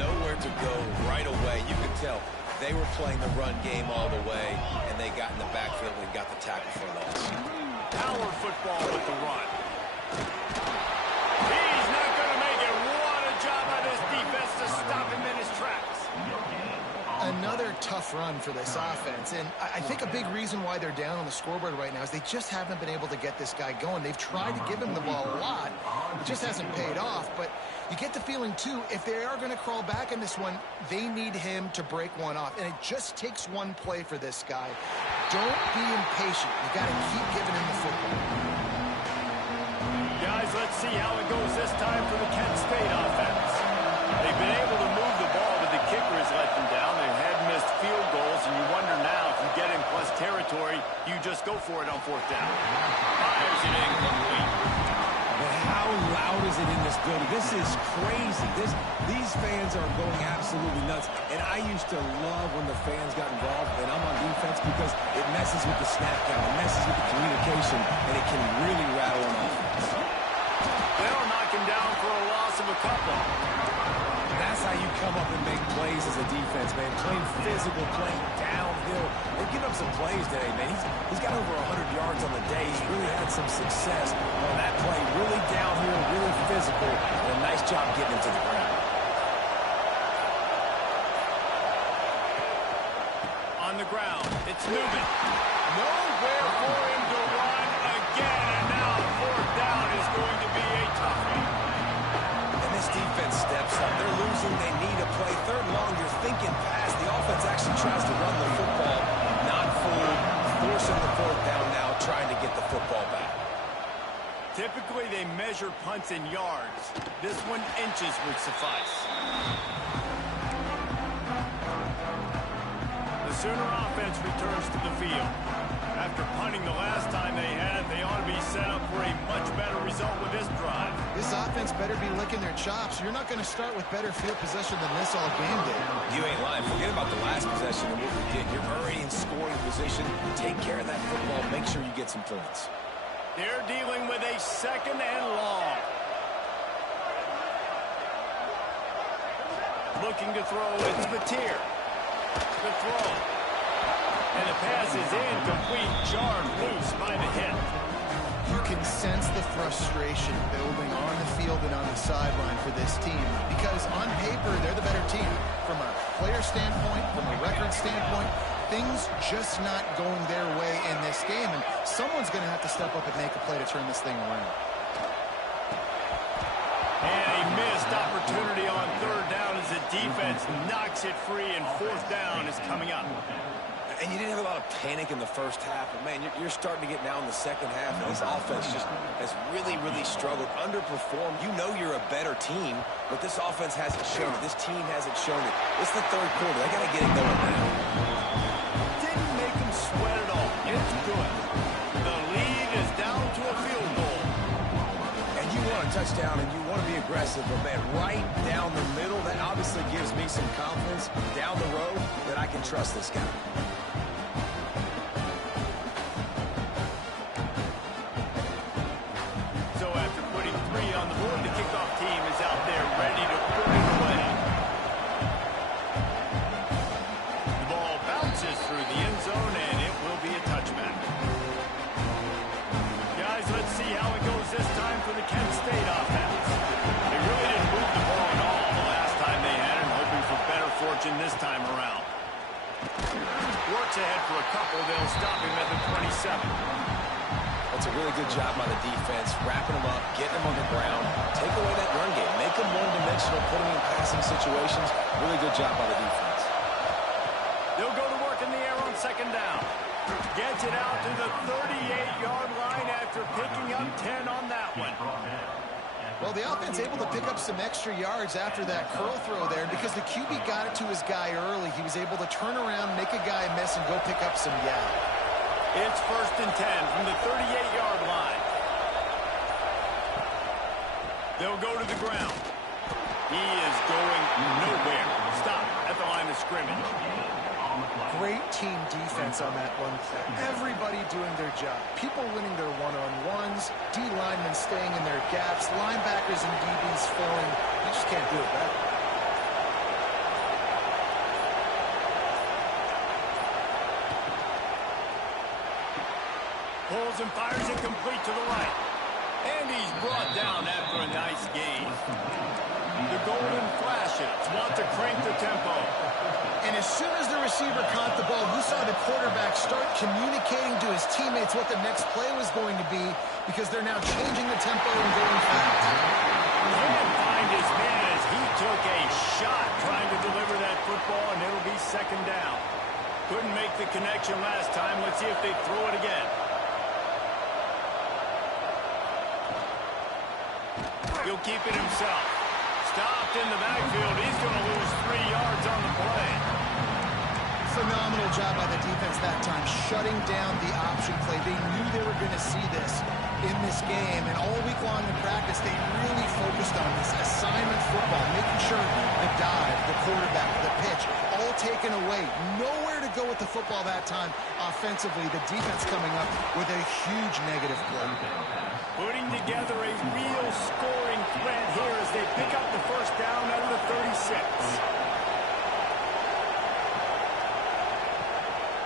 nowhere to go right away. You could tell they were playing the run game all the way, and they got in the backfield and got the tackle for a loss. Power football with the run. He's not going to make it. What a job by this defense to stop him in his tracks. Another tough run for this offense, and I think a big reason why they're down on the scoreboard right now is they just haven't been able to get this guy going. They've tried to give him the ball a lot. It just hasn't paid off, but you get the feeling, too, if they are going to crawl back in this one, they need him to break one off, and it just takes one play for this guy. Don't be impatient. You got to keep giving him the football. Guys, let's see how it goes this time for the Kent State offense. They've been able to move the ball, but the kicker has let them down. They had missed field goals, and you wonder now if you get in plus territory, you just go for it on fourth down. Fires it incomplete. But how loud is it in this building? This is crazy. These fans are going absolutely nuts. And I used to love when the fans got involved, and I'm on defense because it messes with the snap count, it messes with the communication, and it can really rattle an offense. They'll knock him down for a loss of a couple. That's how you come up and make plays as a defense, man. Playing physical, playing downhill. They've given up some plays today, man. He's got over 100 yards on the day. He's really had some success on that play. Really downhill, really physical, and a nice job getting him to the ground. On the ground, it's Newman. Nowhere for him to run again, and now fourth down is going to be a toughie. And this defense steps up. They're losing. They need a play. Third and long, you're thinking pass. The offense actually tries to run the football. Not fooled. Forcing the fourth down now, trying to get the football back. Typically, they measure punts in yards. This one, inches would suffice. The Sooner offense returns to the field. After punting the last time they had it, they ought to be set up for a much better result with this drive. This offense better be licking their chops. You're not going to start with better field possession than this all game day. You ain't lying. Forget about the last possession and what we did. You're already in scoring position. Take care of that football. Make sure you get some points. They're dealing with a second and long. Looking to throw, it's Mateer. The throw. And the pass is incomplete, jarred loose by the hit. You can sense the frustration building on the field and on the sideline for this team because on paper, they're the better team. From a player standpoint, from a record standpoint, things just not going their way in this game, and someone's going to have to step up and make a play to turn this thing around. And a missed opportunity on third down as the defense knocks it free, and fourth down is coming up. And you didn't have a lot of panic in the first half, but, man, you're starting to get now in the second half, and this offense just has really, really struggled, underperformed. You know you're a better team, but this offense hasn't shown it. This team hasn't shown it. It's the third quarter. They got to get it going now. Didn't make them sweat at all. It's good. The lead is down to a field goal. And you want a touchdown, and you want to be aggressive, but, man, right down the middle, that obviously gives me some confidence down the road that I can trust this guy. This time around. Works ahead for a couple. They'll stop him at the 27. That's a really good job by the defense, wrapping him up, getting him on the ground, take away that run game, make him one-dimensional, put him in passing situations. Really good job by the defense. They'll go to work in the air on second down. Gets it out to the 38-yard line after picking up 10 on that one. Well, the offense able to pick up some extra yards after that curl throw there. Because the QB got it to his guy early, he was able to turn around, make a guy miss, and go pick up some yak. It's first and 10 from the 38-yard line. They'll go to the ground. He is going nowhere. Stop at the line of scrimmage. on the fly. Great team defense on that one play. Everybody doing their job. People winning their one-on-ones, D linemen staying in their gaps, linebackers and DBs filling. You just can't do it better. Pulls and fires it complete to the right. And he's brought down after a nice gain. The golden flashes want to crank the tempo. And as soon as the receiver caught the ball, you saw the quarterback start communicating to his teammates what the next play was going to be, because they're now changing the tempo and going fast. Can't find his man as he took a shot trying to deliver that football, and it'll be second down. Couldn't make the connection last time. Let's see if they throw it again. He'll keep it himself. Stopped in the backfield. He's going to lose 3 yards on the play. Phenomenal job by the defense that time, shutting down the option play. They knew they were going to see this in this game, and all week long in practice, they really focused on this assignment football, making sure the dive, the quarterback, the pitch, all taken away. Nowhere to go with the football that time offensively. The defense coming up with a huge negative play. Putting together a real scoring threat here as they pick up the first down out of the 36.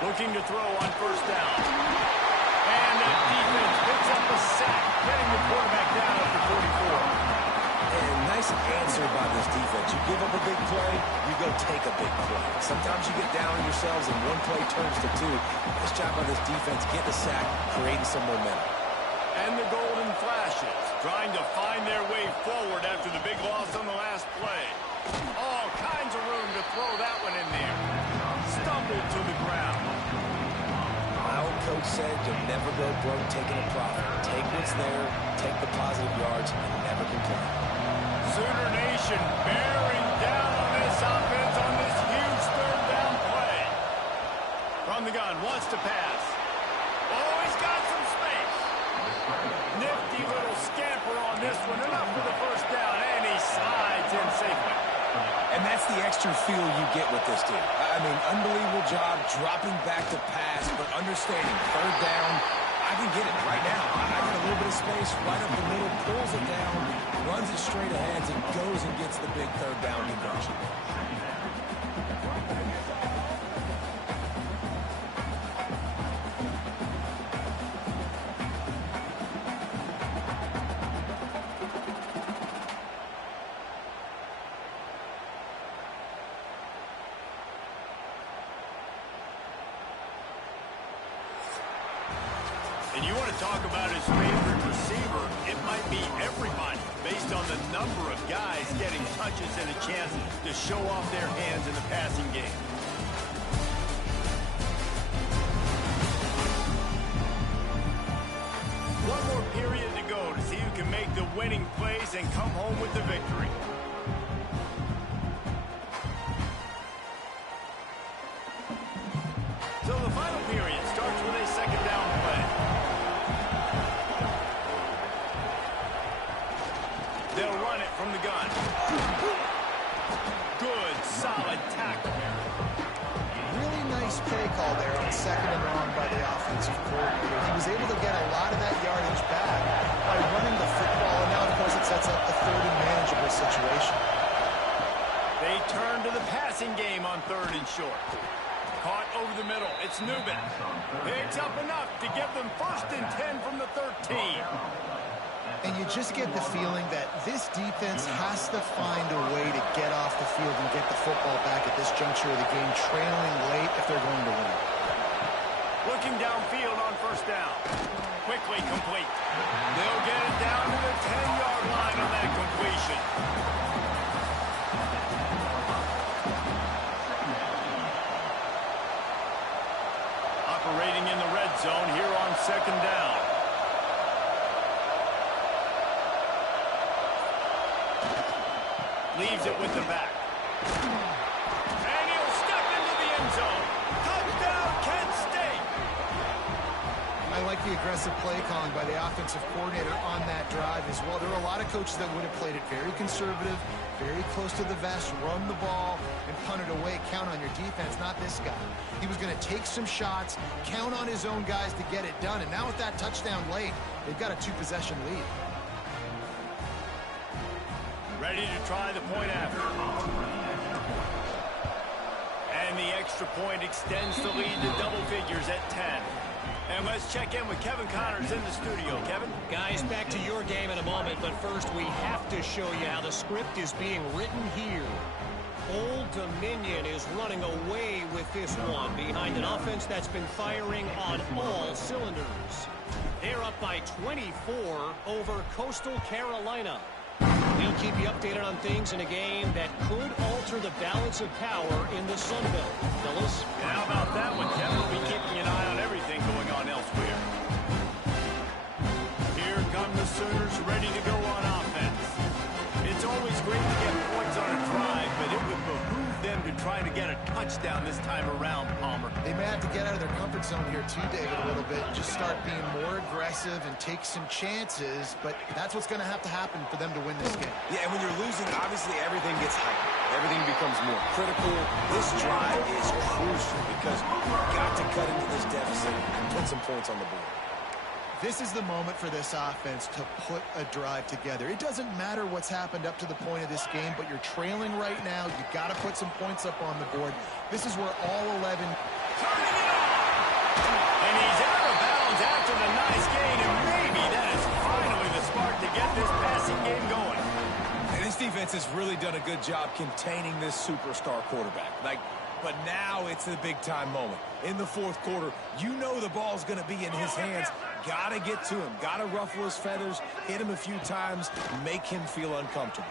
Looking to throw on first down. And that defense picks up a sack, getting the quarterback down at the 44. And nice answer by this defense. You give up a big play, you go take a big play. Sometimes you get down on yourselves and one play turns to 2. Nice job by this defense, getting a sack, creating some momentum. And the golden flashes, trying to find their way forward after the big loss on the last play. All kinds of room to throw that one in there. Stumbled to the ground. My old coach said you'll never go broke taking a profit. Take what's there, take the positive yards, and never complain. Sooner Nation bearing down on this offense on this huge third down play. From the gun, wants to pass. Oh, he's got some space. Nifty little scamper on this one. Enough for the first down, and he slides in safely. And that's the extra feel you get with this team. I mean, unbelievable job dropping back to pass, but understanding third down, I can get it right now. I got a little bit of space right up the middle, pulls it down, runs it straight ahead, and goes and gets the big third down conversion. And you want to talk about his favorite receiver, it might be everybody, based on the number of guys getting touches and a chance to show off their hands in the passing game. One more period to go to see who can make the winning plays and come home with the victory. So the final period starts with a second down play. They'll run it from the gun. Good, solid tackle. Really nice play call there on second and long by the offensive coordinator. He was able to get a lot of that yardage back by running the football, and now, of course, it sets up a third and manageable situation. They turn to the passing game on third and short. Caught over the middle. It's Newman. Picks up enough to give them first and 10 from the 13. And you just get the feeling that this defense has to find a way to get off the field and get the football back at this juncture of the game, trailing late if they're going to win. Looking downfield on first down. Quickly complete. They'll get it down to the 10-yard line on that completion. Operating in the red zone here on second down. Leaves it with the back. And he'll step into the end zone. Touchdown, Kent State. I like the aggressive play calling by the offensive coordinator on that drive as well. There are a lot of coaches that would have played it very conservative, very close to the vest, run the ball, and punt it away. Count on your defense, not this guy. He was going to take some shots, count on his own guys to get it done. And now with that touchdown late, they've got a 2-possession lead. Ready to try the point after. And the extra point extends the lead to double figures at 10. And let's check in with Kevin Connors in the studio. Kevin? Guys, back to your game in a moment, but first we have to show you how the script is being written here. Old Dominion is running away with this one behind an offense that's been firing on all cylinders. They're up by 24 over Coastal Carolina. We'll keep you updated on things in a game that could alter the balance of power in the Sun Belt. Fellas? And how about that one, Kevin? We'll be keeping an eye on everything going on elsewhere. Here come the Sooners ready to go on offense. It's always great to get points on a drive, but it would behoove them to try to get a touchdown this time around, Palmer. They may have to get out of their comfort zone here too, David, a little bit. Just start being more aggressive and take some chances, but that's what's going to have to happen for them to win this game. Yeah, and when you're losing, obviously everything gets hyped. Everything becomes more critical. This drive is crucial because you've got to cut into this deficit and put some points on the board. This is the moment for this offense to put a drive together. It doesn't matter what's happened up to the point of this game, but you're trailing right now. You've got to put some points up on the board. This is where all 11... And he's out of bounds after the nice gain, and maybe that is finally the spark to get this passing game going. And this defense has really done a good job containing this superstar quarterback. But now it's the big-time moment. In the fourth quarter, you know the ball's going to be in his hands. Got to get to him. Got to ruffle his feathers, hit him a few times, make him feel uncomfortable.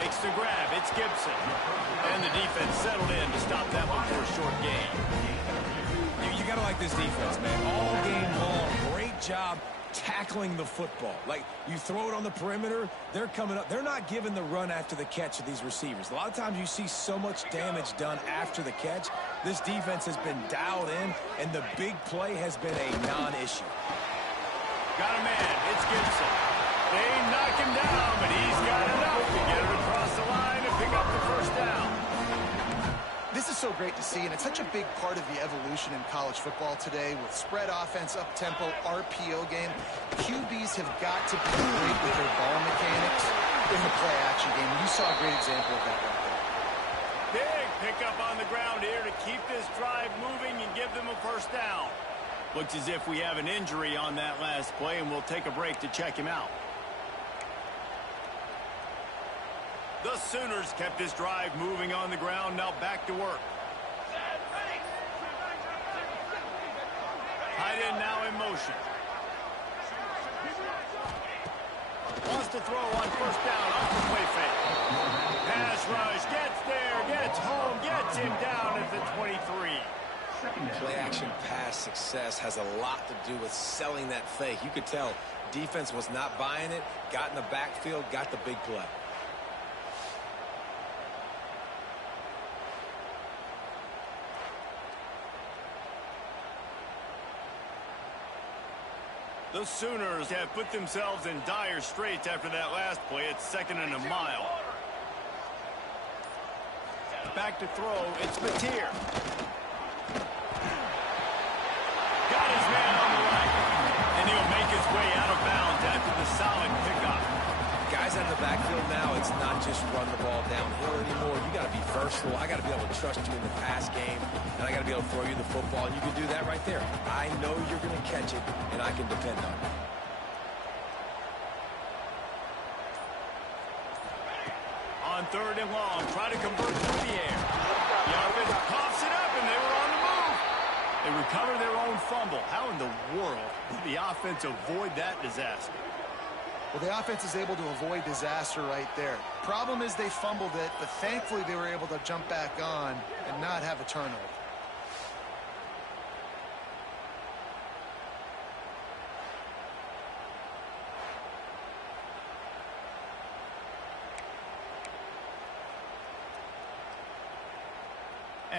Makes the grab. It's Gibson. And the defense settled in to stop that one for a short gain. You got to like this defense, man. All game long, great job tackling the football. Like, you throw it on the perimeter, they're coming up. They're not giving the run after the catch of these receivers. A lot of times you see so much damage done after the catch. This defense has been dialed in, and the big play has been a non-issue. Got a man. It's Gibson. They knock him down, but he's got enough to get it across the line and pick up the first down. This is so great to see, and it's such a big part of the evolution in college football today with spread offense, up-tempo, RPO game. QBs have got to be great with their ball mechanics in the play-action game. You saw a great example of that right there. Big pickup on the ground here to keep this drive moving and give them a first down. Looks as if we have an injury on that last play, and we'll take a break to check him out. The Sooners kept this drive moving on the ground. Now back to work. Tight end now in motion. Wants to throw on first down off the play fake. Pass rush, gets there, gets home, gets him down at the 23. Play-action pass success has a lot to do with selling that fake. You could tell defense was not buying it, got in the backfield, got the big play. The Sooners have put themselves in dire straits after that last play. It's 2nd and a mile. Back to throw. It's Mateer. Got his man on the right. And he'll make his way out of bounds after the solid pickup. Guys out of the backfield now, it's not just run the ball downhill anymore. You got to be versatile. I got to be able to trust you in the pass game, and I got to be able to throw you the football, and you can do that right there. I know you're going to catch it, and I can depend on it. On 3rd and long, try to convert through the air. The offense coughs it up, and they were on the move. They recover their own fumble. How in the world did the offense avoid that disaster? Well, the offense is able to avoid disaster right there. Problem is they fumbled it, but thankfully they were able to jump back on and not have a turnover.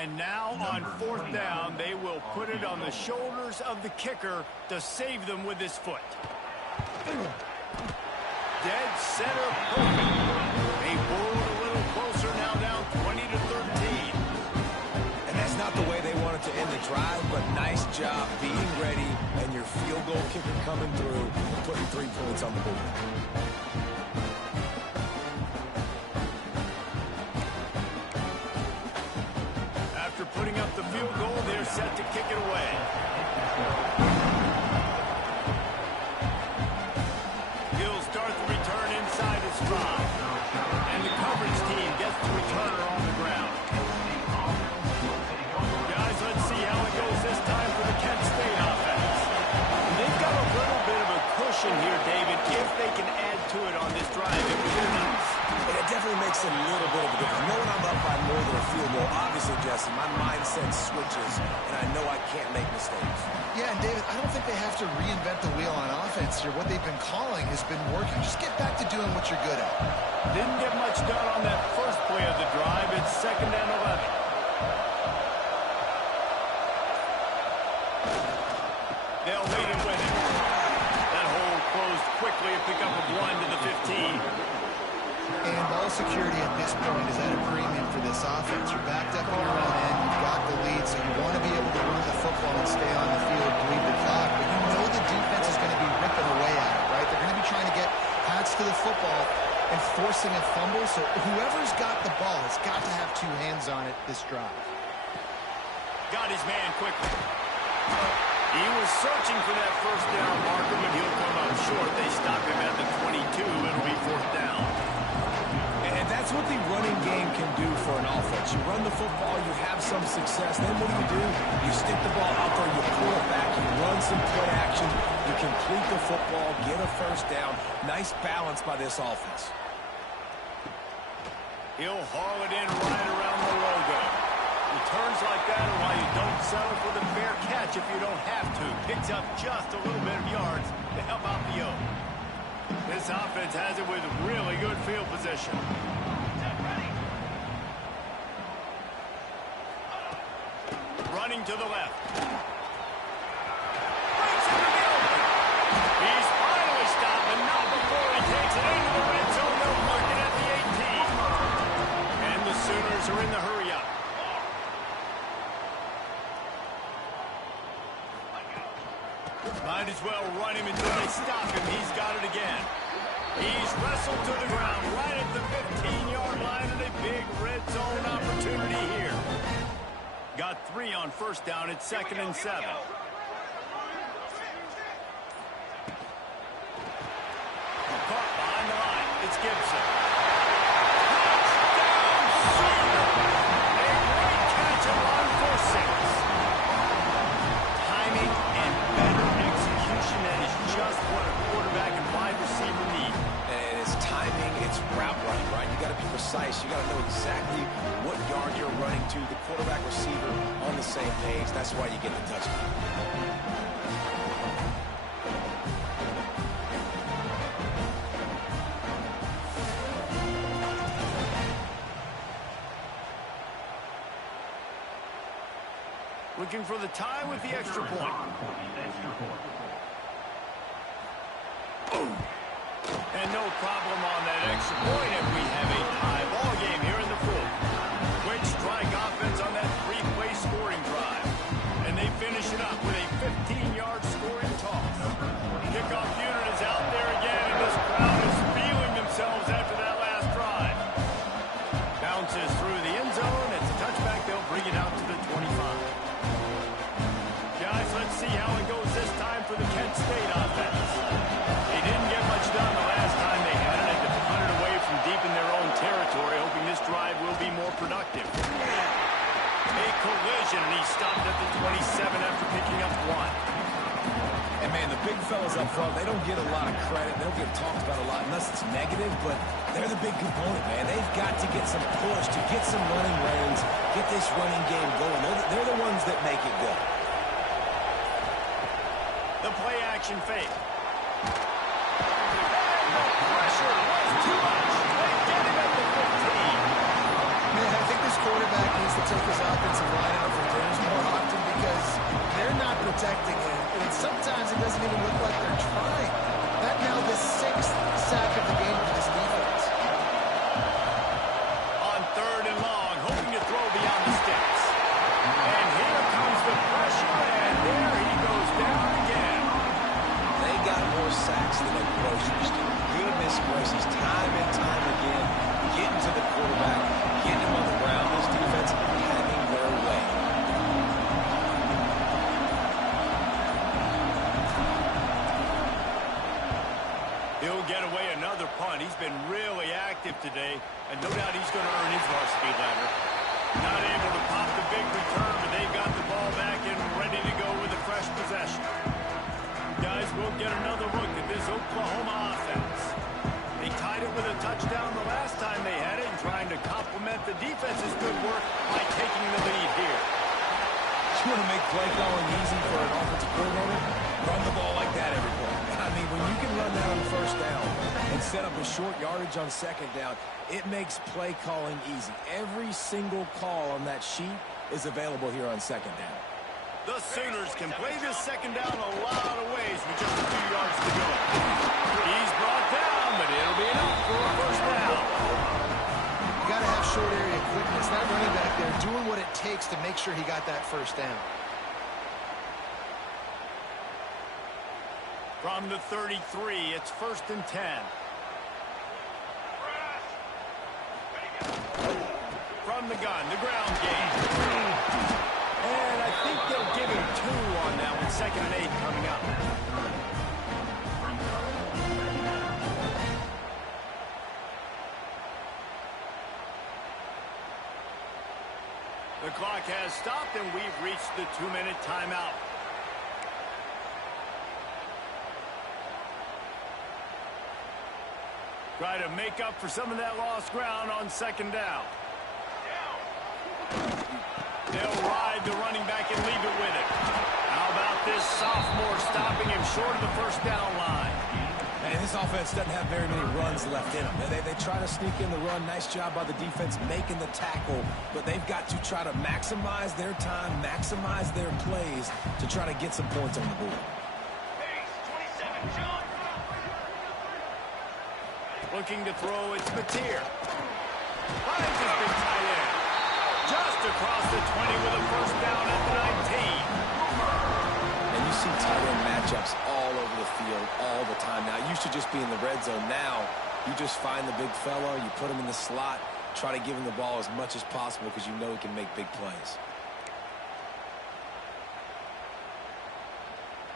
And now on fourth down, they will put it on the shoulders of the kicker to save them with his foot. Dead center perfect. They pull it a little closer, now down 20-13. And that's not the way they wanted to end the drive, but nice job being ready and your field goal kicker coming through, putting 3 points on the board. After putting up the field goal, they're set to kick it away. He'll start the return inside his 5. And the coverage team gets the returner on the ground. Guys, let's see how it goes this time for the Kent State offense. They've got a little bit of a cushion here, David, if they can add to it on this drive. It would be nice. And it definitely makes a little bit of a difference. Knowing I'm up by more than a field goal, obviously, Jesse, my mindset switches, and I know I can't make mistakes. Yeah, and David, I don't think they have to reinvent the wheel on offense here. What they've been calling has been working. Just get back to doing what you're good at. Didn't get much done on that first play of the drive. It's 2nd and 11. They'll lead it with it. That hole closed quickly. A pickup of 1 to the 15. And ball security at this point is at a premium for this offense. You're backed up in your own end. You've got the lead, so you want to be able to run the football and stay on the field, bleed the clock. But you know the defense is going to be ripping away at it, right? They're going to be trying to get hats to the football and forcing a fumble. So whoever's got the ball has got to have 2 hands on it this drive. Got his man quickly. He was searching for that first down marker, but he'll come up short. They stop him at the 22. It'll be 4th down. And that's what the running game can do for an offense. You run the football, you have some success. Then what do? You stick the ball out there, you pull it back, you run some play action, you complete the football, get a first down. Nice balance by this offense. He'll haul it in right around the logo. Returns like that are why you don't settle for the fair catch if you don't have to. Picks up just a little bit of yards to help out the O. This offense has it with really good field position. Running to the left. Breaks into the open. He's finally stopped, and not before he takes it into the red zone. They'll mark it at the 18. And the Sooners are in the hurry-up. Might as well run him until they stop him. He's got it again. He's wrestled to the ground right at the 15-yard line, and a big red zone opportunity here. Got 3 on first down. It's 2nd and 7. Caught behind the line. It's Gibson. Touchdown, Sooner! A great catch and run for 6. Timing and better execution, that is just what a quarterback and wide receiver need. And it's timing, it's route running, right? You got to be precise. You got to know exactly what yard you're running to. The quarterback receiver on the same page. That's why you get the touchdown. Looking for the tie with the extra point. And no problem on that extra point, and we have a tie ball game here in the 4th. Quick strike offense on that 3-play scoring drive. And they finish it up with a 15-yard scoring toss. Kickoff unit is out there again, and this crowd is feeling themselves after that last drive. Bounces through the end zone. It's a touchback. They'll bring it out to the 25. Guys, let's see how it goes this time for the Kent State offense. They didn't get much done the last time they had it. They punted away from deep in their own territory, hoping this drive will be more productive. A collision, and he stopped at the 27 after picking up 1. And, man, the big fellas up front, they don't get a lot of credit. They don't get talked about a lot unless it's negative, but they're the big component, man. They've got to get some push, to get some running lanes, get this running game going. They're the ones that make it go. The play action fake. Pressure was too much. They get him at the 15. Man, I think this quarterback needs to take his offensive line out for dinners more often because they're not protecting him. And sometimes it doesn't even look like they're trying. That now the 6th sack of the game for this defense. On 3rd and long, hoping to throw beyond the sticks. And here comes the pressure, and there he goes down again. They got more sacks than a grocery store. Goodness gracious, time and time again, getting to the quarterback, getting him on the ground. This defense having their way. He'll get away another punt. He's been really active today, and no doubt he's going to earn his varsity ladder. Not able to pop the big return, but they've got the ball back and ready to go with a fresh possession. Guys, we'll get another look at this Oklahoma offense. They tied it with a touchdown the last time they had it, and trying to complement the defense's good work by taking the lead here. You want to make play calling easy for an offensive coordinator? Run the ball like that every play. I mean, when you can run that on 1st down and set up a short yardage on 2nd down, it makes play calling easy. Every single call on that sheet is available here on 2nd down. The Sooners can play this 2nd down a lot of ways with just a few yards to go. He's brought down, but it'll be enough for a 1st down. You got to have short area quickness. That running back there doing what it takes to make sure he got that 1st down. From the 33, it's 1st and 10. From the gun, the ground game. And I think they'll give him 2 on that one. 2nd and 8 coming up. The clock has stopped, and we've reached the 2-minute timeout. Try to make up for some of that lost ground on 2nd down. They'll ride the running back and leave it with it. How about this sophomore stopping him short of the 1st down line? And this offense doesn't have very many runs left in them. They try to sneak in the run. Nice job by the defense making the tackle. But they've got to try to maximize their time, maximize their plays to try to get some points on the board. Looking to throw, it's Mateer. Finds his big tight end. Just across the 20 with a 1st down at the 19. And you see tight end matchups all over the field all the time. Now, it used to just be in the red zone. Now, you just find the big fella, you put him in the slot, try to give him the ball as much as possible because you know he can make big plays.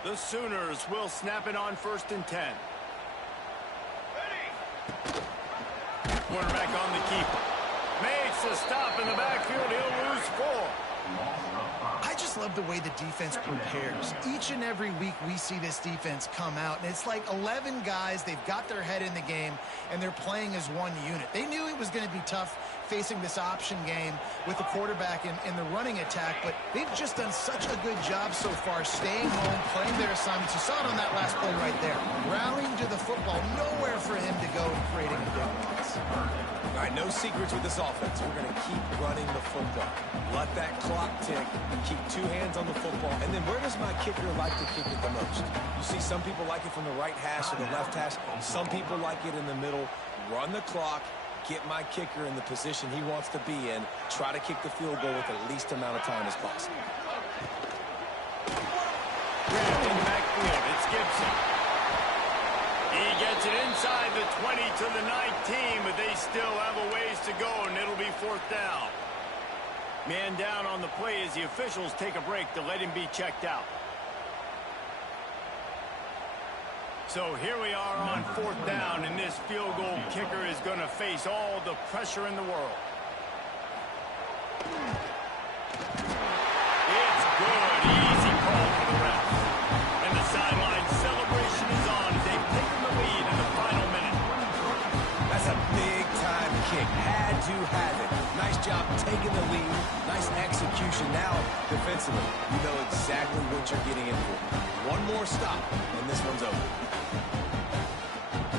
The Sooners will snap it on 1st and 10. Quarterback on the keeper. Makes a stop in the backfield. He'll lose 4. I just love the way the defense prepares. Each and every week we see this defense come out, and it's like 11 guys. They've got their head in the game, and they're playing as one unit. They knew it was going to be tough facing this option game with the quarterback in the running attack, but they've just done such a good job so far staying home, playing their assignments. You saw it on that last play right there. Rallying to the football, nowhere for him to go and creating a difference. All right, no secrets with this offense. We're going to keep running the football. Let that clock tick. Keep 2 hands on the football. And then where does my kicker like to kick it the most? You see some people like it from the right hash or the left hash. Some people like it in the middle. Run the clock. Get my kicker in the position he wants to be in. Try to kick the field goal with the least amount of time as possible. Grabbed in the backfield. It's Gibson. He gets it inside the 20 to the 19, but they still have a ways to go, and it'll be 4th down. Man down on the play as the officials take a break to let him be checked out. So here we are on 4th down, and this field goal kicker is going to face all the pressure in the world. It's good. Easy call for the ref. And the sideline celebration is on as they've taken the lead in the final minute. That's a big-time kick. Had to have it. Nice job taking the lead. Nice execution. Now, defensively, you know exactly what you're getting in for. One more stop, and this one's over.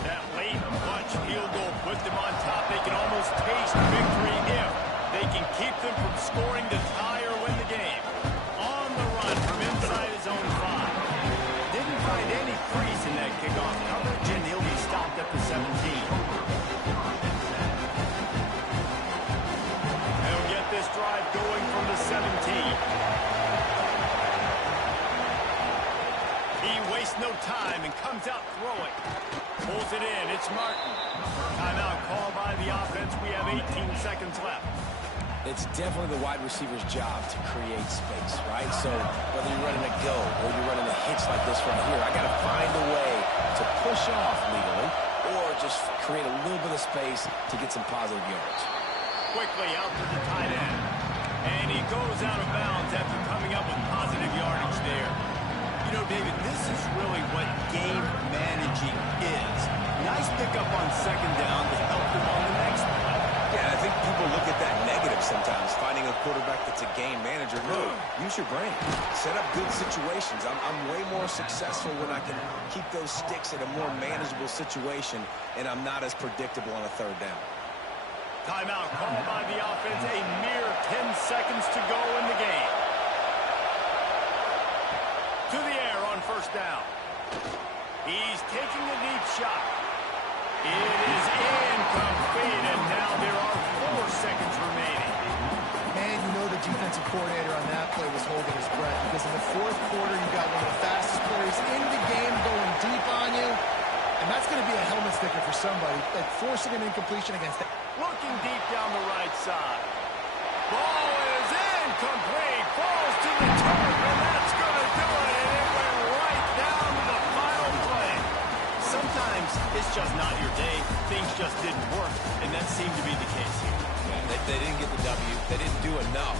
That late clutch field goal put them on top. They can almost taste victory if they can keep the scoring to tie or win the game. On the run from inside his own 5. Didn't find any crease in that kickoff coverage, and he'll be stopped at the 17. They'll get this drive going from the 17. He wastes no time and comes out throwing. Pulls it in. It's Martin. Timeout called by the offense. We have 18 seconds left. It's definitely the wide receiver's job to create space, right? So whether you're running a go or you're running a hitch like this right here, I got to find a way to push off legally or just create a little bit of space to get some positive yards. Quickly out to the tight end. And he goes out of bounds after coming up with positive yardage there. You know, David, this is really what game managing is. Nice pickup on second down to help them on the next play. Yeah, and I think people look at that negative sometimes, finding a quarterback that's a game manager. No, use your brain. Set up good situations. I'm way more successful when I can keep those sticks at a more manageable situation, and I'm not as predictable on a third down. Timeout called by the offense. A mere 10 seconds to go in the game. To the air on first down. He's taking a deep shot. It is incomplete, and now there are 4 seconds remaining. Man, you know the defensive coordinator on that play was holding his breath because in the fourth quarter, you got one of the fastest players in the game going deep on you, and that's going to be a helmet sticker for somebody, like forcing an incompletion against that. Looking deep down the right side. Ball is incomplete. Falls to the turf, and that's going to do it. And it went right down to the final play. Sometimes it's just not your day. Things just didn't work, and that seemed to be the case here. Yeah, they didn't get the W. They didn't do enough.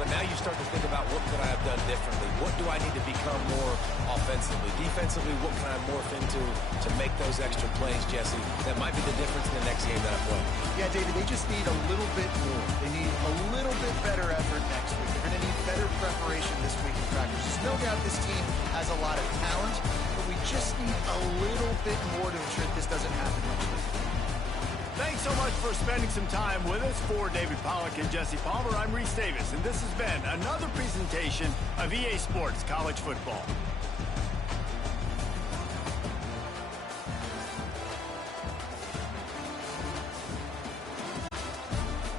But now you start to think about what could I have done differently? What do I need to become more offensively? Defensively, what can I morph into to make those extra plays, Jesse? That might be the difference in the next game that I play. Yeah, David, they just need a little bit more. They need a little bit better effort next week. They're going to need better preparation this week in practice. There's no doubt this team has a lot of talent, but we just need a little bit more to ensure that this doesn't happen much later. Thanks so much for spending some time with us. For David Pollack and Jesse Palmer, I'm Reese Davis, and this has been another presentation of EA Sports College Football.